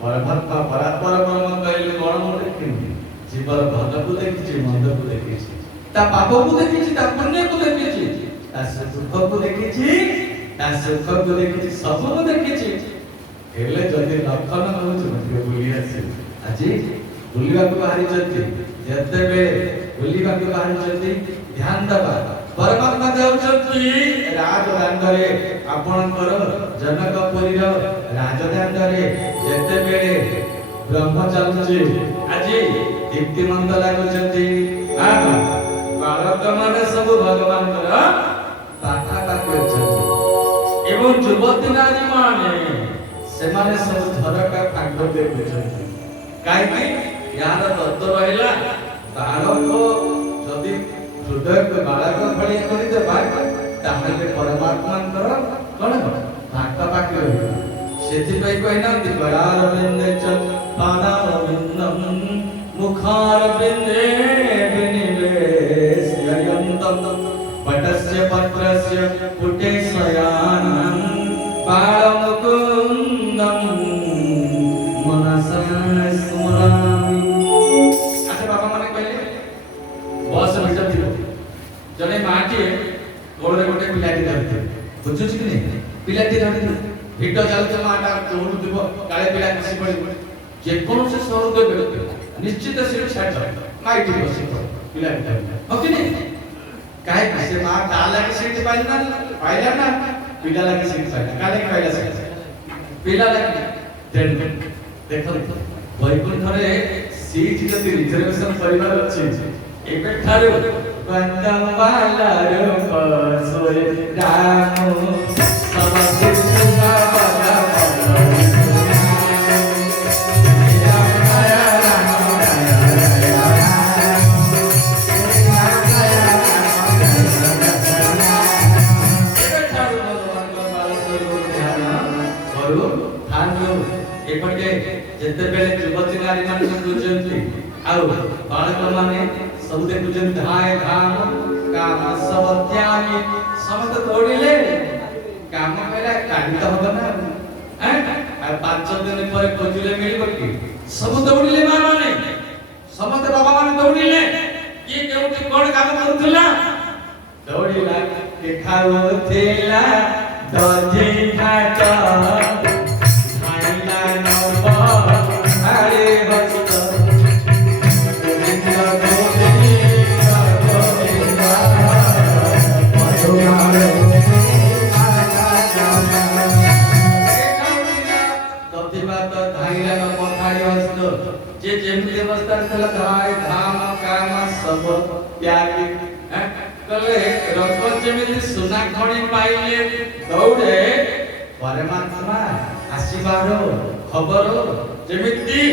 परमात्मा परात्पर ब्रह्म कहले कोन mo देखिनी जीवर भल को देखिछि मंद को देखिछि ता पाप को देखिछि ता पुण्य को देखिछि ता सुख को देखिछि ता सुख को देखिछि सब को देखिछि हेले जदि लक्षण होछ मते बुली आसी আজি बुलिबा को बाहरी जति जते बे बुलिबा को बाहरी जति ध्यान दबा परमात्मा देउछति राजदान रे आपणकर जनकपुरी रो राजदान रे जते बेले ब्रह्म चलुछि আজি दीप्तिमंत लागुछति बालक माने सब भगवान कर पाठा पाठ अछति एवं युवती नारी माने से माने सब झरका फांक देखुछति काई की यार तत्व रहिला बालक जदि हृदय को बालक भली करि दे ताहले परमात्मा कर कोन फांक पाठ रहिला सेति पई कहना दिवार बिंदे च पादार बिंदम मुखार बिंदे विनिवेश ययंतम पटस्य पत्रस्य पुटे शयानं बालमुकुंदम मनसा स्मरामि अच्छा बाबा माने कहले बस भीतर थियो जने माटी गोड़े गोटे पिलाटी धरथे बुझुछ कि नहीं पिलाटी धरथे भीतर चलते माटा जोड़ दिबो काले पिला खसी पड़ी जे कोन से स्वरूप देबे निश्चित से छाट माटी बसी पिलाटी धरथे हो कि नहीं काय से मा डाला के सीट पाइला ना पिला लगी सीट पाइला काले के पाइला सीट पिला लगी देखो वैकुंठ रे सीट जति रिजर्वेशन परिवार अछि एबे ठारे बंदवाला रो सोए राम सब सुना बड़ा जेते बेले युवती नारी मान बुझंती आउ बालक माने सब देखुजन धाय धाम काम सब त्यागी समस्त दौड़िले काम करा काढी तो होगा ना हैं आ 5 दिन पर खोजिले मिलबो की सब दौड़िले मां माने समस्त बाबा माने दौड़िले ये केउटी कोन काम करूथला दौड़िला के खाओ थेला दजे घाट जे जेमते अवस्था चला धाय धाम काम सब त्यागी कले रत्न जेमिति सुना खणी पाइले दौड़े परमात्मा आशीर्वाद खबर जेमिति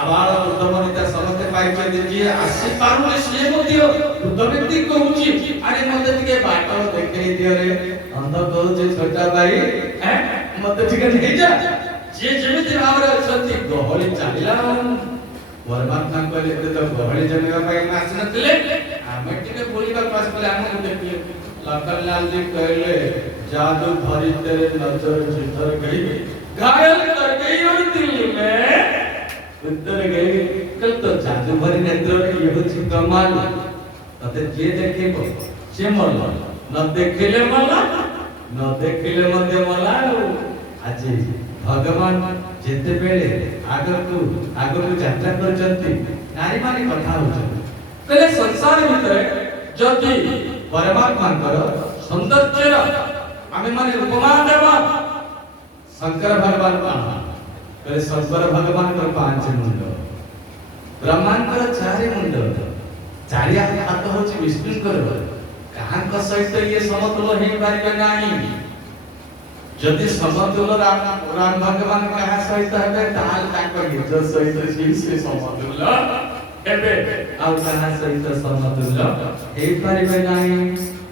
आबाल बुद्धमनिता समस्त पाइछे जे आसी पारुले से मतियो बुद्धमनिति कहूची अरे मते टिके बाट देखै दियो रे अंध कहूचे छोटा भाई हैं मते टिके नहीं जा जे जेमिति भावरे अछंती गहली चालिला परमात्मा कहले तो गहली जनेवा पाई मास नतले आमे टिके बोलिबा पास पले आमे देखिए लखनलाल जी कहले जादू भरी तेरे नजर जिधर गई घायल कर गई और दिल में उतर गई कल तो जादू भरी नेत्र ये होची कमाल तते जे देखिबो से मरल न देखिले मरला न देखिले मते मरला आज भगवान जेते बेले आगकू यात्रा करचंती नारी माने कथा होचंती कहले संसार भितर जदि परमात्मा सौंदर्य आमे माने उपमान देवा शंकर भगवान कहले शंकर भगवान को 5 मुंड ब्रह्मांड 4 मुंड 4 हाथ होची विष्णु कांक सहित ये समतुल हे पारिबे नाही जदि समतुल राम भगवान कहा सहित हेबे ताल ताक निज सहित से समतुल हेबे आ कहा सहित समतुल हे पारिबे नाही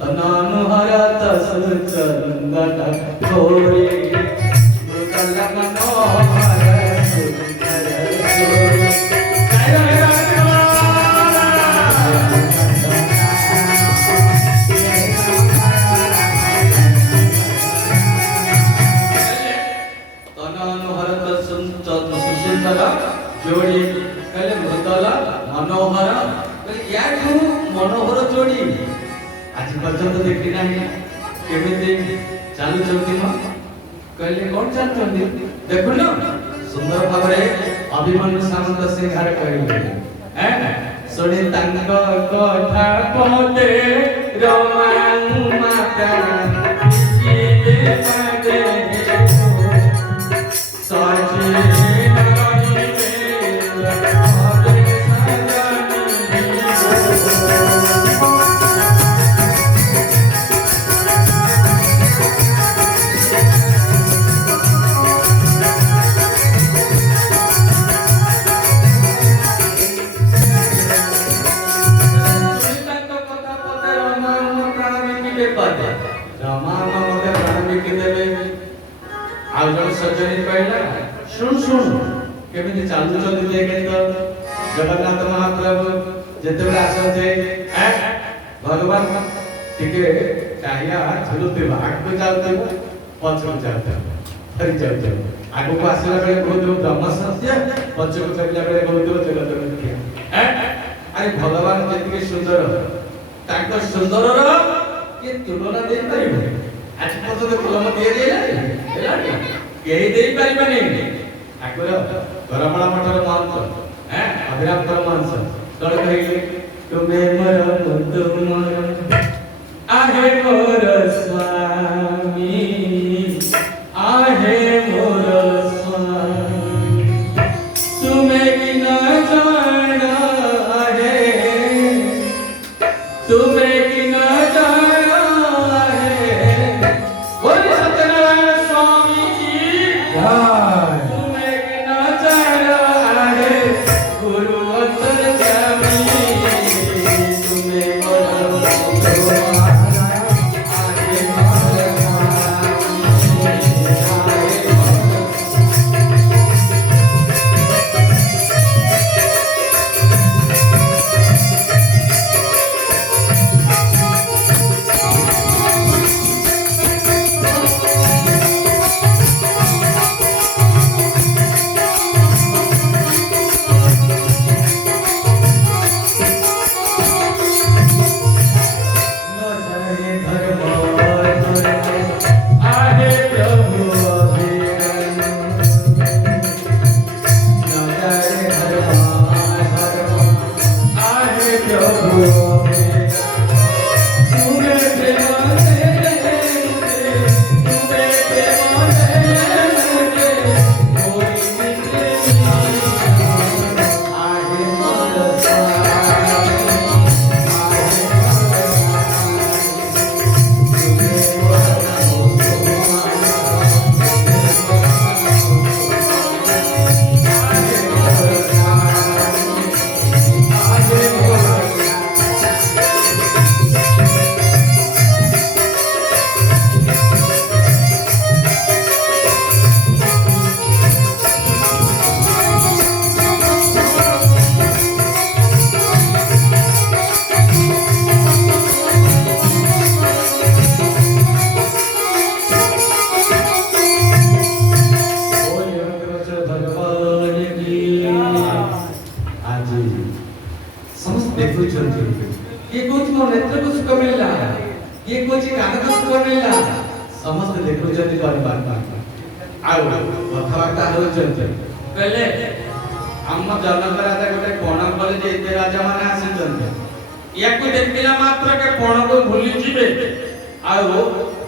तननुहरत सुचंदन थोरे मुकल मनोहर सुंदर जोड़ी कहले मृदल मनोहर कहले याठू मनोहर जोड़ी आज पर्यंत देखी नाही केमिति चालू चलती म कहले कोन चालती देखो न सुंदर भाबरे अभिमन्यु सामंत सिंहार कहले हैं सोने तंग कथा कोते रोमानु माता की पादे साची सज्जनी कहला सुन केमिति चालू चली लेके तो जगन्नाथ महाप्रभु जेते आसते भगवान टिके चाहिया झुलुते आगको जाते पछको जाते हरि जाते आगो को आसला बेले बहुत ब्रह्म सत्य पछको चलिया बेले बहुत जगत मिथ्या अरे भगवान जेतिके सुंदर ताको सुंदरर के तुलना दे परिबे आज पछो तुलना दिए देला केही देई परिबनी आगर गरमला मठर महंत अभिराम परमहंस कण कहिले तुमे मर तुम आहे मोर स्वामी आहे मोर स्वामी तुमे बिना जाना है तुमे बिना जाना है बोले सत्यनारायण स्वामी की तुमे बिना जाना है गुरु अंतर्यामी तुमे ये कुछ मो नेत्र को सुख मिलला ये कुछ कान को सुख मिलला समस्त देखो जति परमात्मा ଆଉ କଥାବାର୍ତ୍ତା ହେଉଛନ୍ତି କହିଲେ ଆମ ଜନକ ରାଜା ଗୋଟେ ପଣ କଲେ ଯେ ଏତେ ରାଜା ମାନେ ଆସିଛନ୍ତି ୟାକୁ ଦେଖିଲା ମାତ୍ରକେ ପଣକୁ ଭୁଲି ଯିବେ ଆଉ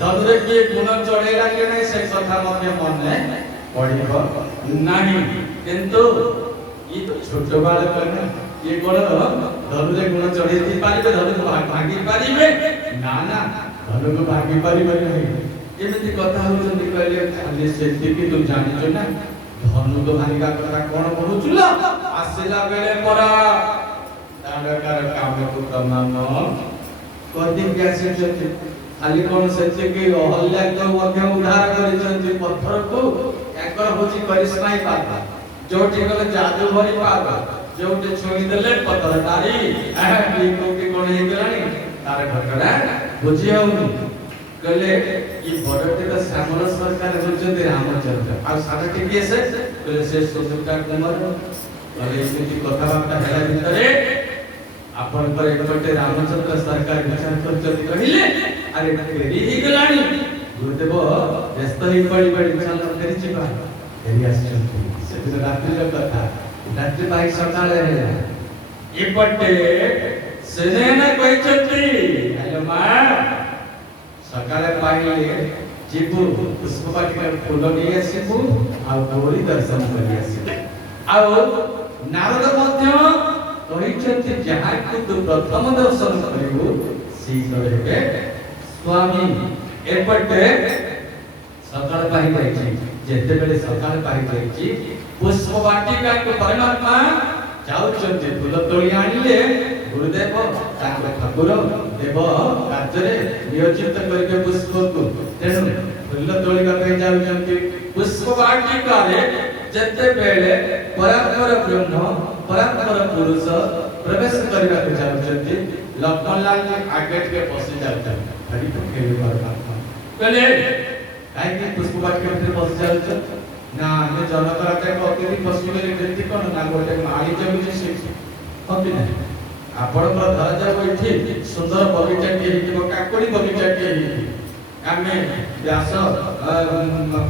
ଧନୁରେ କିଏ ଗୁଣ ଚଢେଇଲା କି ନାହିଁ ସେ କଥା ମଧ୍ୟ ମନେ ପଡିବ ନାହିଁ କିନ୍ତୁ ये तो छोट बालक ना ये कोण धनुरे गुण चढ़े दी पारिबे धनु को भागी पारिबे ना ना धनु को भागी पारिबे नहीं एमिति कथा होचंदी कहले खाली सेति कि तू जानि छ ना धनु को भागिका कथा कोन कहउछुला आसिला बेले परा दानकार काम को प्रमाण कदी कैसे चलते खाली कोन सेति कि अहल्या को मध्य उद्धार करिसंती पत्थर को एकर होची करिश्मा ही पाता जोटी गले जादू भरी पाता जोटी छुई देले पत्थर तारी की कोन हे गलानी तार घटना बुझी होनी कहले ई बड़टे तो श्यामल सरकार होचंती रामचंद्र आ सारटी के से कहले से सुजुका कुमार कहले इति कथा बार्ता हेला भितरे अपन पर एकटे रामचंद्र सरकार विचार करचंती कहिले अरे फेरी ही गलानी गुरुदेव व्यस्त ही पड़ी पड़ी चल फेरी छिपा फेरी आछंती से रात्रि कथा रात्रि पाई सकाळे हेला एपटे सेना कहचंती हेलो मां सकाळे पाइले जीबु पुष्पपाटिका फूल नहीं आसीबु आ गौरी दर्शन करी आसीबु आ नारद मध्य कहिछंती जहा को तू प्रथम दर्शन करिबु शीघ्र हेबे स्वामी एपटे सकाळ पाई जाईछि जेते बेले सकाळ पाई जाईछि पुष्पवाटिका को परमात्मा जाउछंती फूल तोली आनिले गुरुदेव ताको ठाकुर देव राज्य रे नियोजित करके पुष्प को तेनु फूल तोली का जाउछंती पुष्पवाटिका रे जेते बेले परात्पर ब्रह्म परात्पर पुरुष प्रवेश करबा के जाउछंती लक्ष्मणलाल के आगे के पसी जाउछंती हरि तो खेले परमात्मा कहले काहे कि पुष्पवाटिका में पसी जाउछंती ना मैं जनक राजा को अत्यधिक पसी में व्यक्ति कोन ना गोटे माली जमी से होती नहीं आपण पर धरा जाय एठी सुंदर बगीचा के हितो काकड़ी बगीचा के आमे व्यास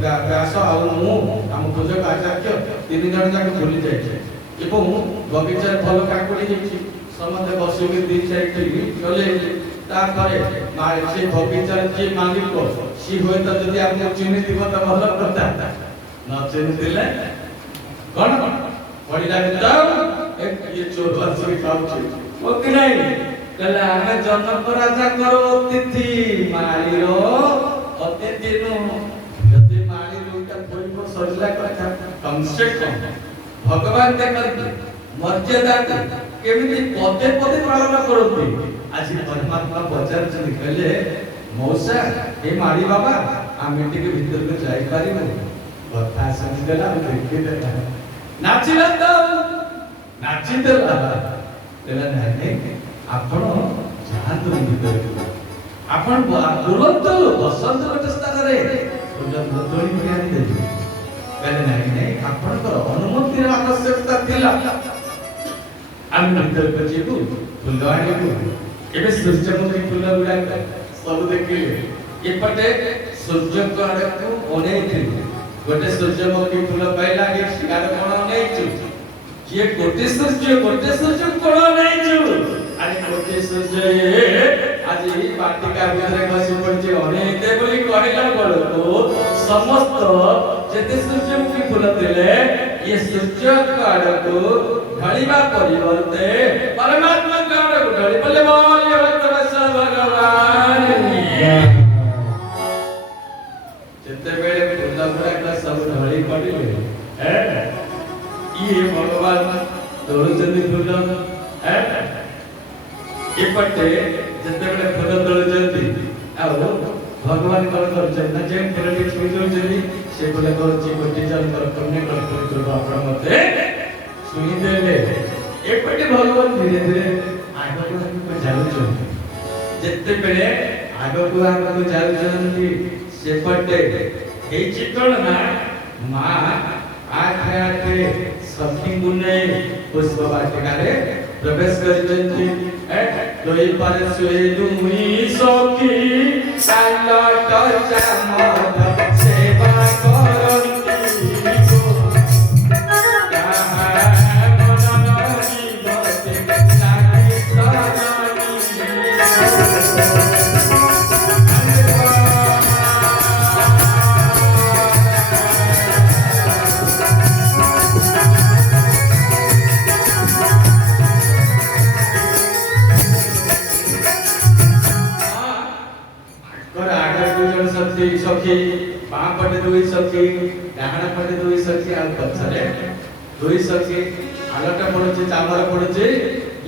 व्यास आ मु हम पूजक आचार्य तीन जन जाक भूली जाय एवं बगीचा भल काकड़ी हिची समते बसु के दी साइड चले ता करे मारे से बगीचा जे मालिक सी होय त जदी आप चिन्ह दिबो त भल करता न चिन्ह दिले कोन पड़ी लागे त एक ये चोर बस खाऊ ओके नहीं कहला हमें जनक राजा करो अतिथि माली रो अतिथि नु जति माली रुटा कोई को सजला कथा कम से कम भगवान के कर मर्यादा केमिति पदे पदे पालन करते आज परमात्मा बजार चली कहले मौसा ए माली बाबा आमे टिके भीतर को जाई पारिबो कथा समझ गला देखि देला नाचिला तो नाची देला तेला नहीं आपण जाहतु भीतर आपण तुरंत बसंत गोटे स्थान रे फूल बदली कर आनी देबे कहले नहीं आपण को अनुमति आवश्यकता थिला हम भीतर को जेबु फूल आनीबु एबे सूर्यमुखी फूल गुडा सब देखिले एपटे सूर्य को आडे को ओने थी गोटे सूर्यमुखी फूल पाइला के शिकार कोन नहीं छु ये गोटे सूर्य कोन नहीं छु अरे गोटे सूर्य आज ई वाटिका भीतर बसी पड़चे अनेते बोली कहला बळको समस्त जेते सूर्यमुखी फूल देले ये सूर्य काड को ढालिबा परिवर्ते परमात्मा काड को ढाली बोले बोलिए भक्तवत्सल भगवान जेते बेले फूल गुडा का सब ढाली पड़िले ये भगवान तोड़चंदी फूल एपटे जतेबेले फूल तोड़चंदी आ भगवान कौन करछन ना जे फूल के छुई जोचंदी से फूल करछि कोटि जल कर पुण्य कर पवित्र आपण मते छुई देले एपटे भगवान धीरे धीरे आगो को जाउछन जतेबेले आगो को जाउछन सेपटे ए चित्रण ना मां आखे आखे सखी मुने पुष्पवाटिका रे प्रवेश करजंती लोई पर सुए दुई सखी सालट चामद सेवा करंती दुई सखी डाहाण पटे दुई सखी आ पछरे दुई सखी आलटा पड़ुचे चामर पड़ुचे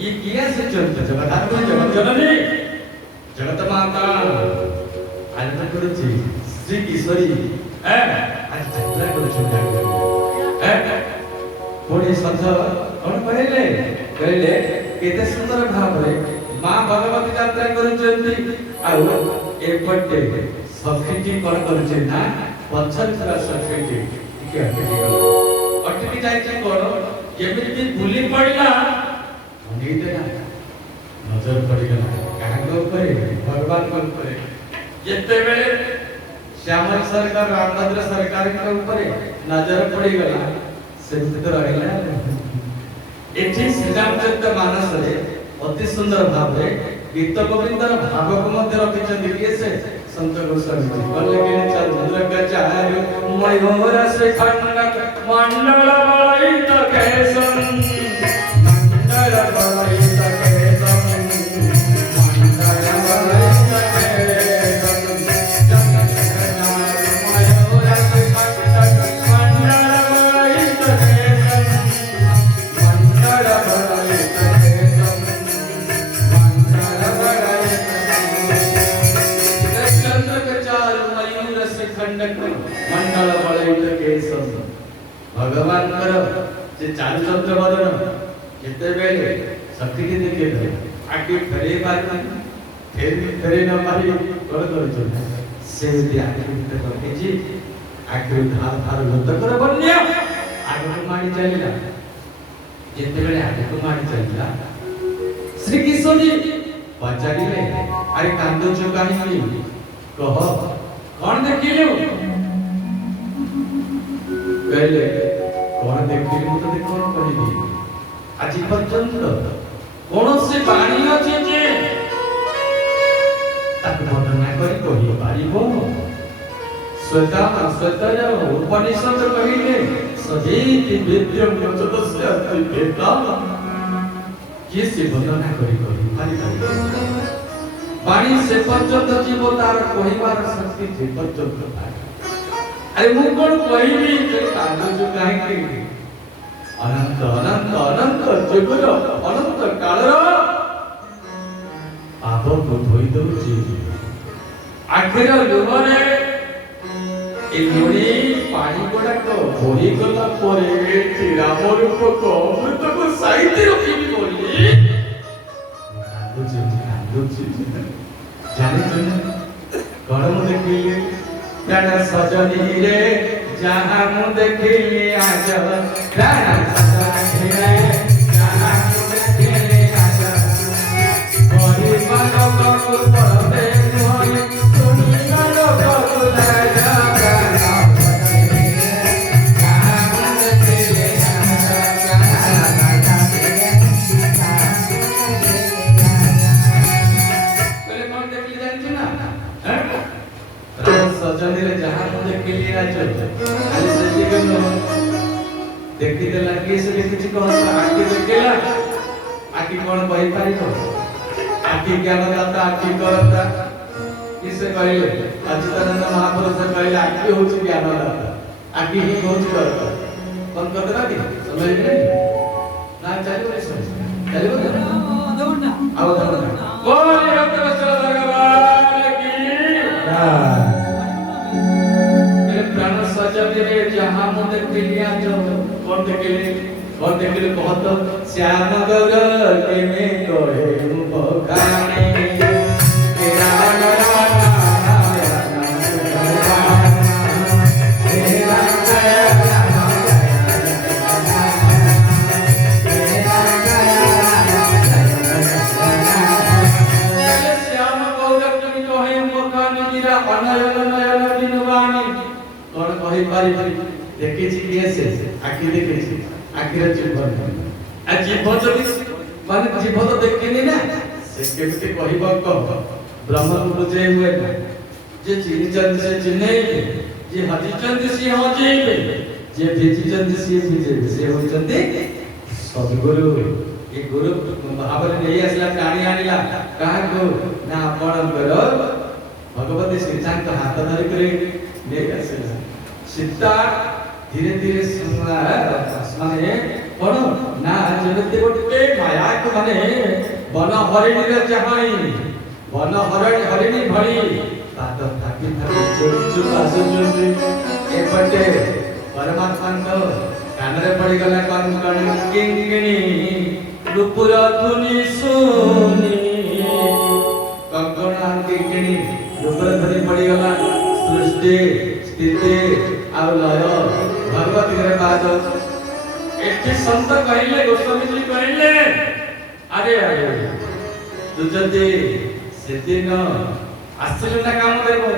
ये किया से चलते जगत जगत जननी जगत माता आलटा पड़ुचे श्री किशोरी आज चंद्र पड़ुचे पुणी संत कौन कहले कहले केते सुंदर भाव रे मां भगवती यात्रा करूचंती आउ एपटे सखीटी कोन करूचे ना पछर थरा सखीटी के अटकी जाय छै कोन जेमिति भूली पड़ला नीते ना नजर पड़ी गला कागो ऊपर भगवान को ऊपर जेते बेले श्यामल सरकार रामभद्र सरकार के ऊपर नजर पड़ी गला से तो रहला एठी श्री रामचंद्र मानस रे अति सुंदर भाव रे गीत गोविंदर भाव को मध्य रखिछन से संत गोस्वामी जी बोले के चंद्र गचार मयूर से खंडक मंडल बलैत केसन मंडल बलैत केसन मंडल बलैत केसन जगत गचार मयूर से खंडक मंडल बलैत केसन मंडल बलैत मंडल बलैत केसन भगवान कर जे चारु चंद्र बदन केते बेले शक्ति के देखे आके फेरे पार फेरे न पारी कर से आके करके जी आके धार धार लत कर बन्या आगे मारी चलिला जेते बेले आगे मारी चलिला श्री किशोरी पचारिले अरे कांदो जो काहे कह कौन देखिलु कहले कौन देखिलु मत देख कौन कहिबी आज पर्यंत कौन से बाणी अछि जे ताक वर्णना करी कहि पारिबो स्वता स्वतया उपनिषद कहिले सजेति वेद्यम चतुस्य अस्ति वेदा ये से वर्णना करी पारिबो पानी से पर्यंत जीव तार कहिबार शक्ति जे पर्यंत पाए अरे मु कोन कहिबी जे कालो जो काहे के अनंत अनंत अनंत जगुर अनंत कालर पाप को धोई दउची आखिर लोहरे ए लोणी पानी गोडा को होई गला परे राम रूप को अमृत को साहित्य रखी बोली कालो जे जाने कौन मु देखिले प्राण सजनी रे जहां मु देखिले आज प्राण सजनी रे जहां मु देखिले आज कोई मन को परदे मोहि सुनी गलो को लाजा प्राण सजनी रे जहां मु देखिले आज सजनी रे जहां मुझे के लिए आज खाली से जीवन देखि देला के से देखि को आखि देखला आखि कोन बहि पारिबो आखि ज्ञान दाता आखि करता किसे कहले अच्युतानंद महापुरुष कहले आखि होछि ज्ञान दाता आखि ही होछि करता बंद कर देना कि समझ में ना चलिबो चलिबो दौड़ना आओ दौड़ना बोले भक्त वत्सल भगवान की प्राण सजनी रे जहां मु देखिलिया जो कौन देखिले कहत श्याम गौर के में कहे बखाने तेरा श्याम गौर के में कहे बखाने मेरा अनयन नयन बिनुवानी कौन कहि पारि देखि छी केसे आखि देखि छी आखि रे जीवन आ जीवन जदि माने जीवन तो देखिनी ना से केते कहिबो क ब्रह्म बुझे हुए जे चिनी चंद से चिन्हे जे हजी चंद से हजीबे जे भेजी चंद से भेजे से होचंदी सद्गुरु ए गुरु भाବରେ ନେଇ ଆସିଲା ଟାଣି ଆଣିଲା କାହାକୁ ନା ଆପଣଙ୍କର ଭଗବତୀ ଶ୍ରୀଚାଙ୍କ ହାତ ଧରି କରି ନେଇ ଆସିଲା सीता धीरे धीरे माने कौन ना जगते गोटे माया को माने वन हरिणी रे जहाई वन हरिणी भली पाद थाकी थाकी चुप चुप आसुचंदी एपटे परमात्मा कान रे पड़ी गला कन कन किंकिणी रूपुर धुनी सुनी कंकण किंकिणी रूपुर धुनी पड़ी गला सृष्टि स्थिति आ लय भगवती रे पाद एठी संत कहिले गोस्वामी जी कहिले अरे अरे तू जदि से दिन आसिल ना काम देबो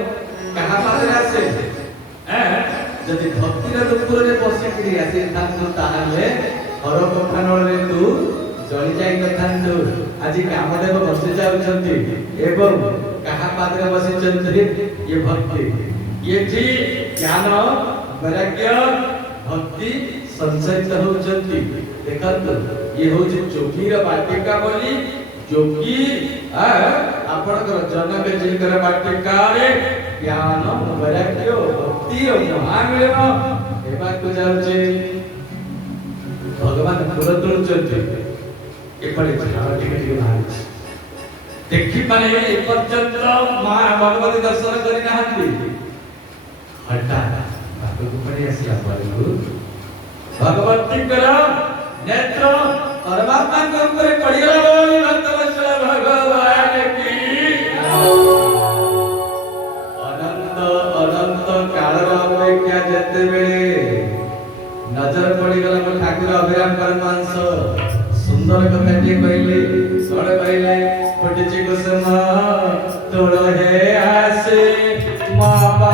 कहा पादरे आसे जदि भक्ति रे दुपुर रे बसी करी आसे तांतु ताहाले हर कफानळ रे तू जळी जाई नथांतु आजि कामदेव बसी जाउछंती एवं कहा पादरे बसी चंद्री ये भक्ति ये जी ज्ञान वैराग्य भक्ति संचरित होचंती देखंतु ये होची जोगी रा बाटिका बोली जोगी आपण कर जनक जी कर बाटिका रे ज्ञान वैराग्य भक्ति और महामिलन एबा को जाउचे भगवान फूल तोड़ुचंती एपड़े झाड़ टिके टिके बाहर देखि पाने ए पर्यंत मां भगवती दर्शन करि नाहंती हटात बापू को पड़ी आसिला परु भगवती कर नेत्र परमात्मा के ऊपर पड़िला बोली भक्तवत्सल भगवान की अनंत अनंत काल अपेक्षा जते बेले नजर पड़ी गला पर ठाकुर अभिराम परमांश सुंदर कथा टे कहले सड़े कहले फटिची कुसुम तोड़ हे आसे माबा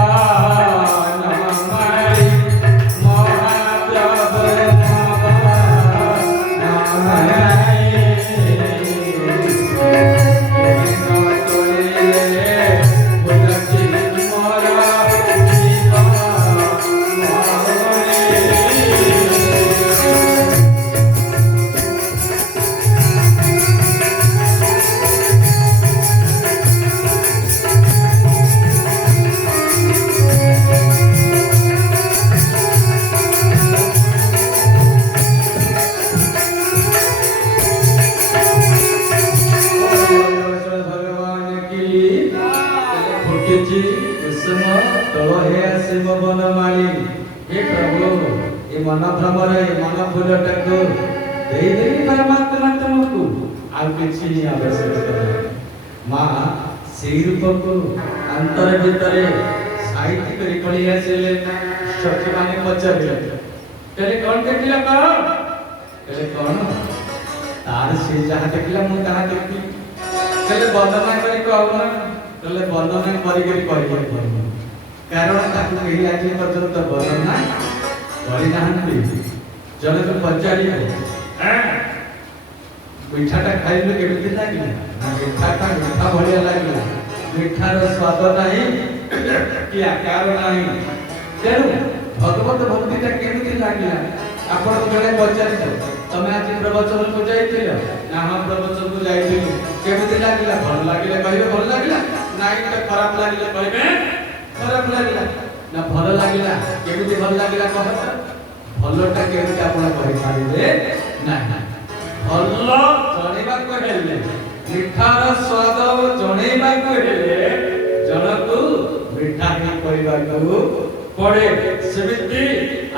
मन भ्रमर मन फूलटाक दे दे परमात्मा तुमको आ किछि आवश्यकता नहीं मां सेई रूप को अंतर भीतरे साहित्य करी पड़ी आसिले सखी माने पचारे कहले कोन देखिला कहले कोन तार से जहां देखिला मु तहां देखि कहले वर्णना करी कहना कहले वर्णना करी कहि कारण ताकू कहि आजि पर्यंत वर्णना करी नाहंती जने तो पचारी मिठाटा खाइले केमिति लागिला मिठाटा मिठा भलिया लागिला मिठार स्वाद नाही कि आकार नाही तेनु भगवत भक्तिटा केमिति लागिला आपण जने पचारी तमे आज प्रवचन को जाइथिल ना हम प्रवचन को जाइथिल केमिति लागिला भल लागिला कहिबे भल लागिला नाही त खराब लागिला कहिबे खराब लागिला ना भल लागिला केमिति भल लागिला कहत भलटा केमिति आपण कहि पारिबे नाही भल जणेबा को हेले मिठार स्वाद जणेबा को हेले जनकु मिठा ही कहबा को पड़े सेमिति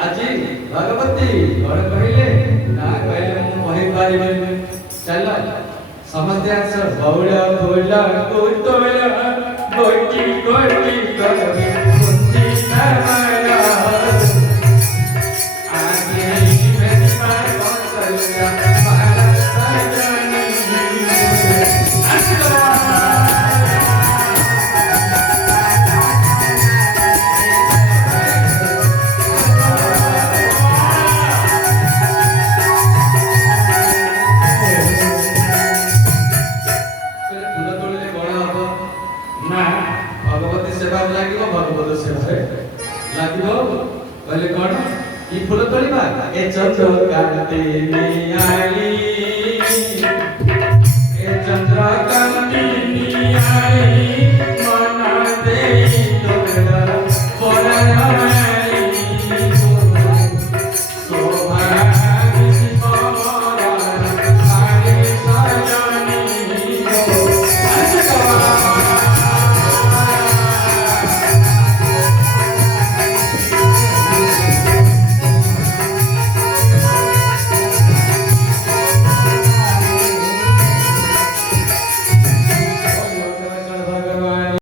आजि भगवती बड़ कहिले ना कहले मु कहि पारिबे चल समझ आस बौड़ बोल को तो गोटी गोटी करबे कुंती माया आगे मेरी मां कौशल्या महाराज सजनी कहले कौन ई फूल तोड़ीबा ए चंद्र कांते में आई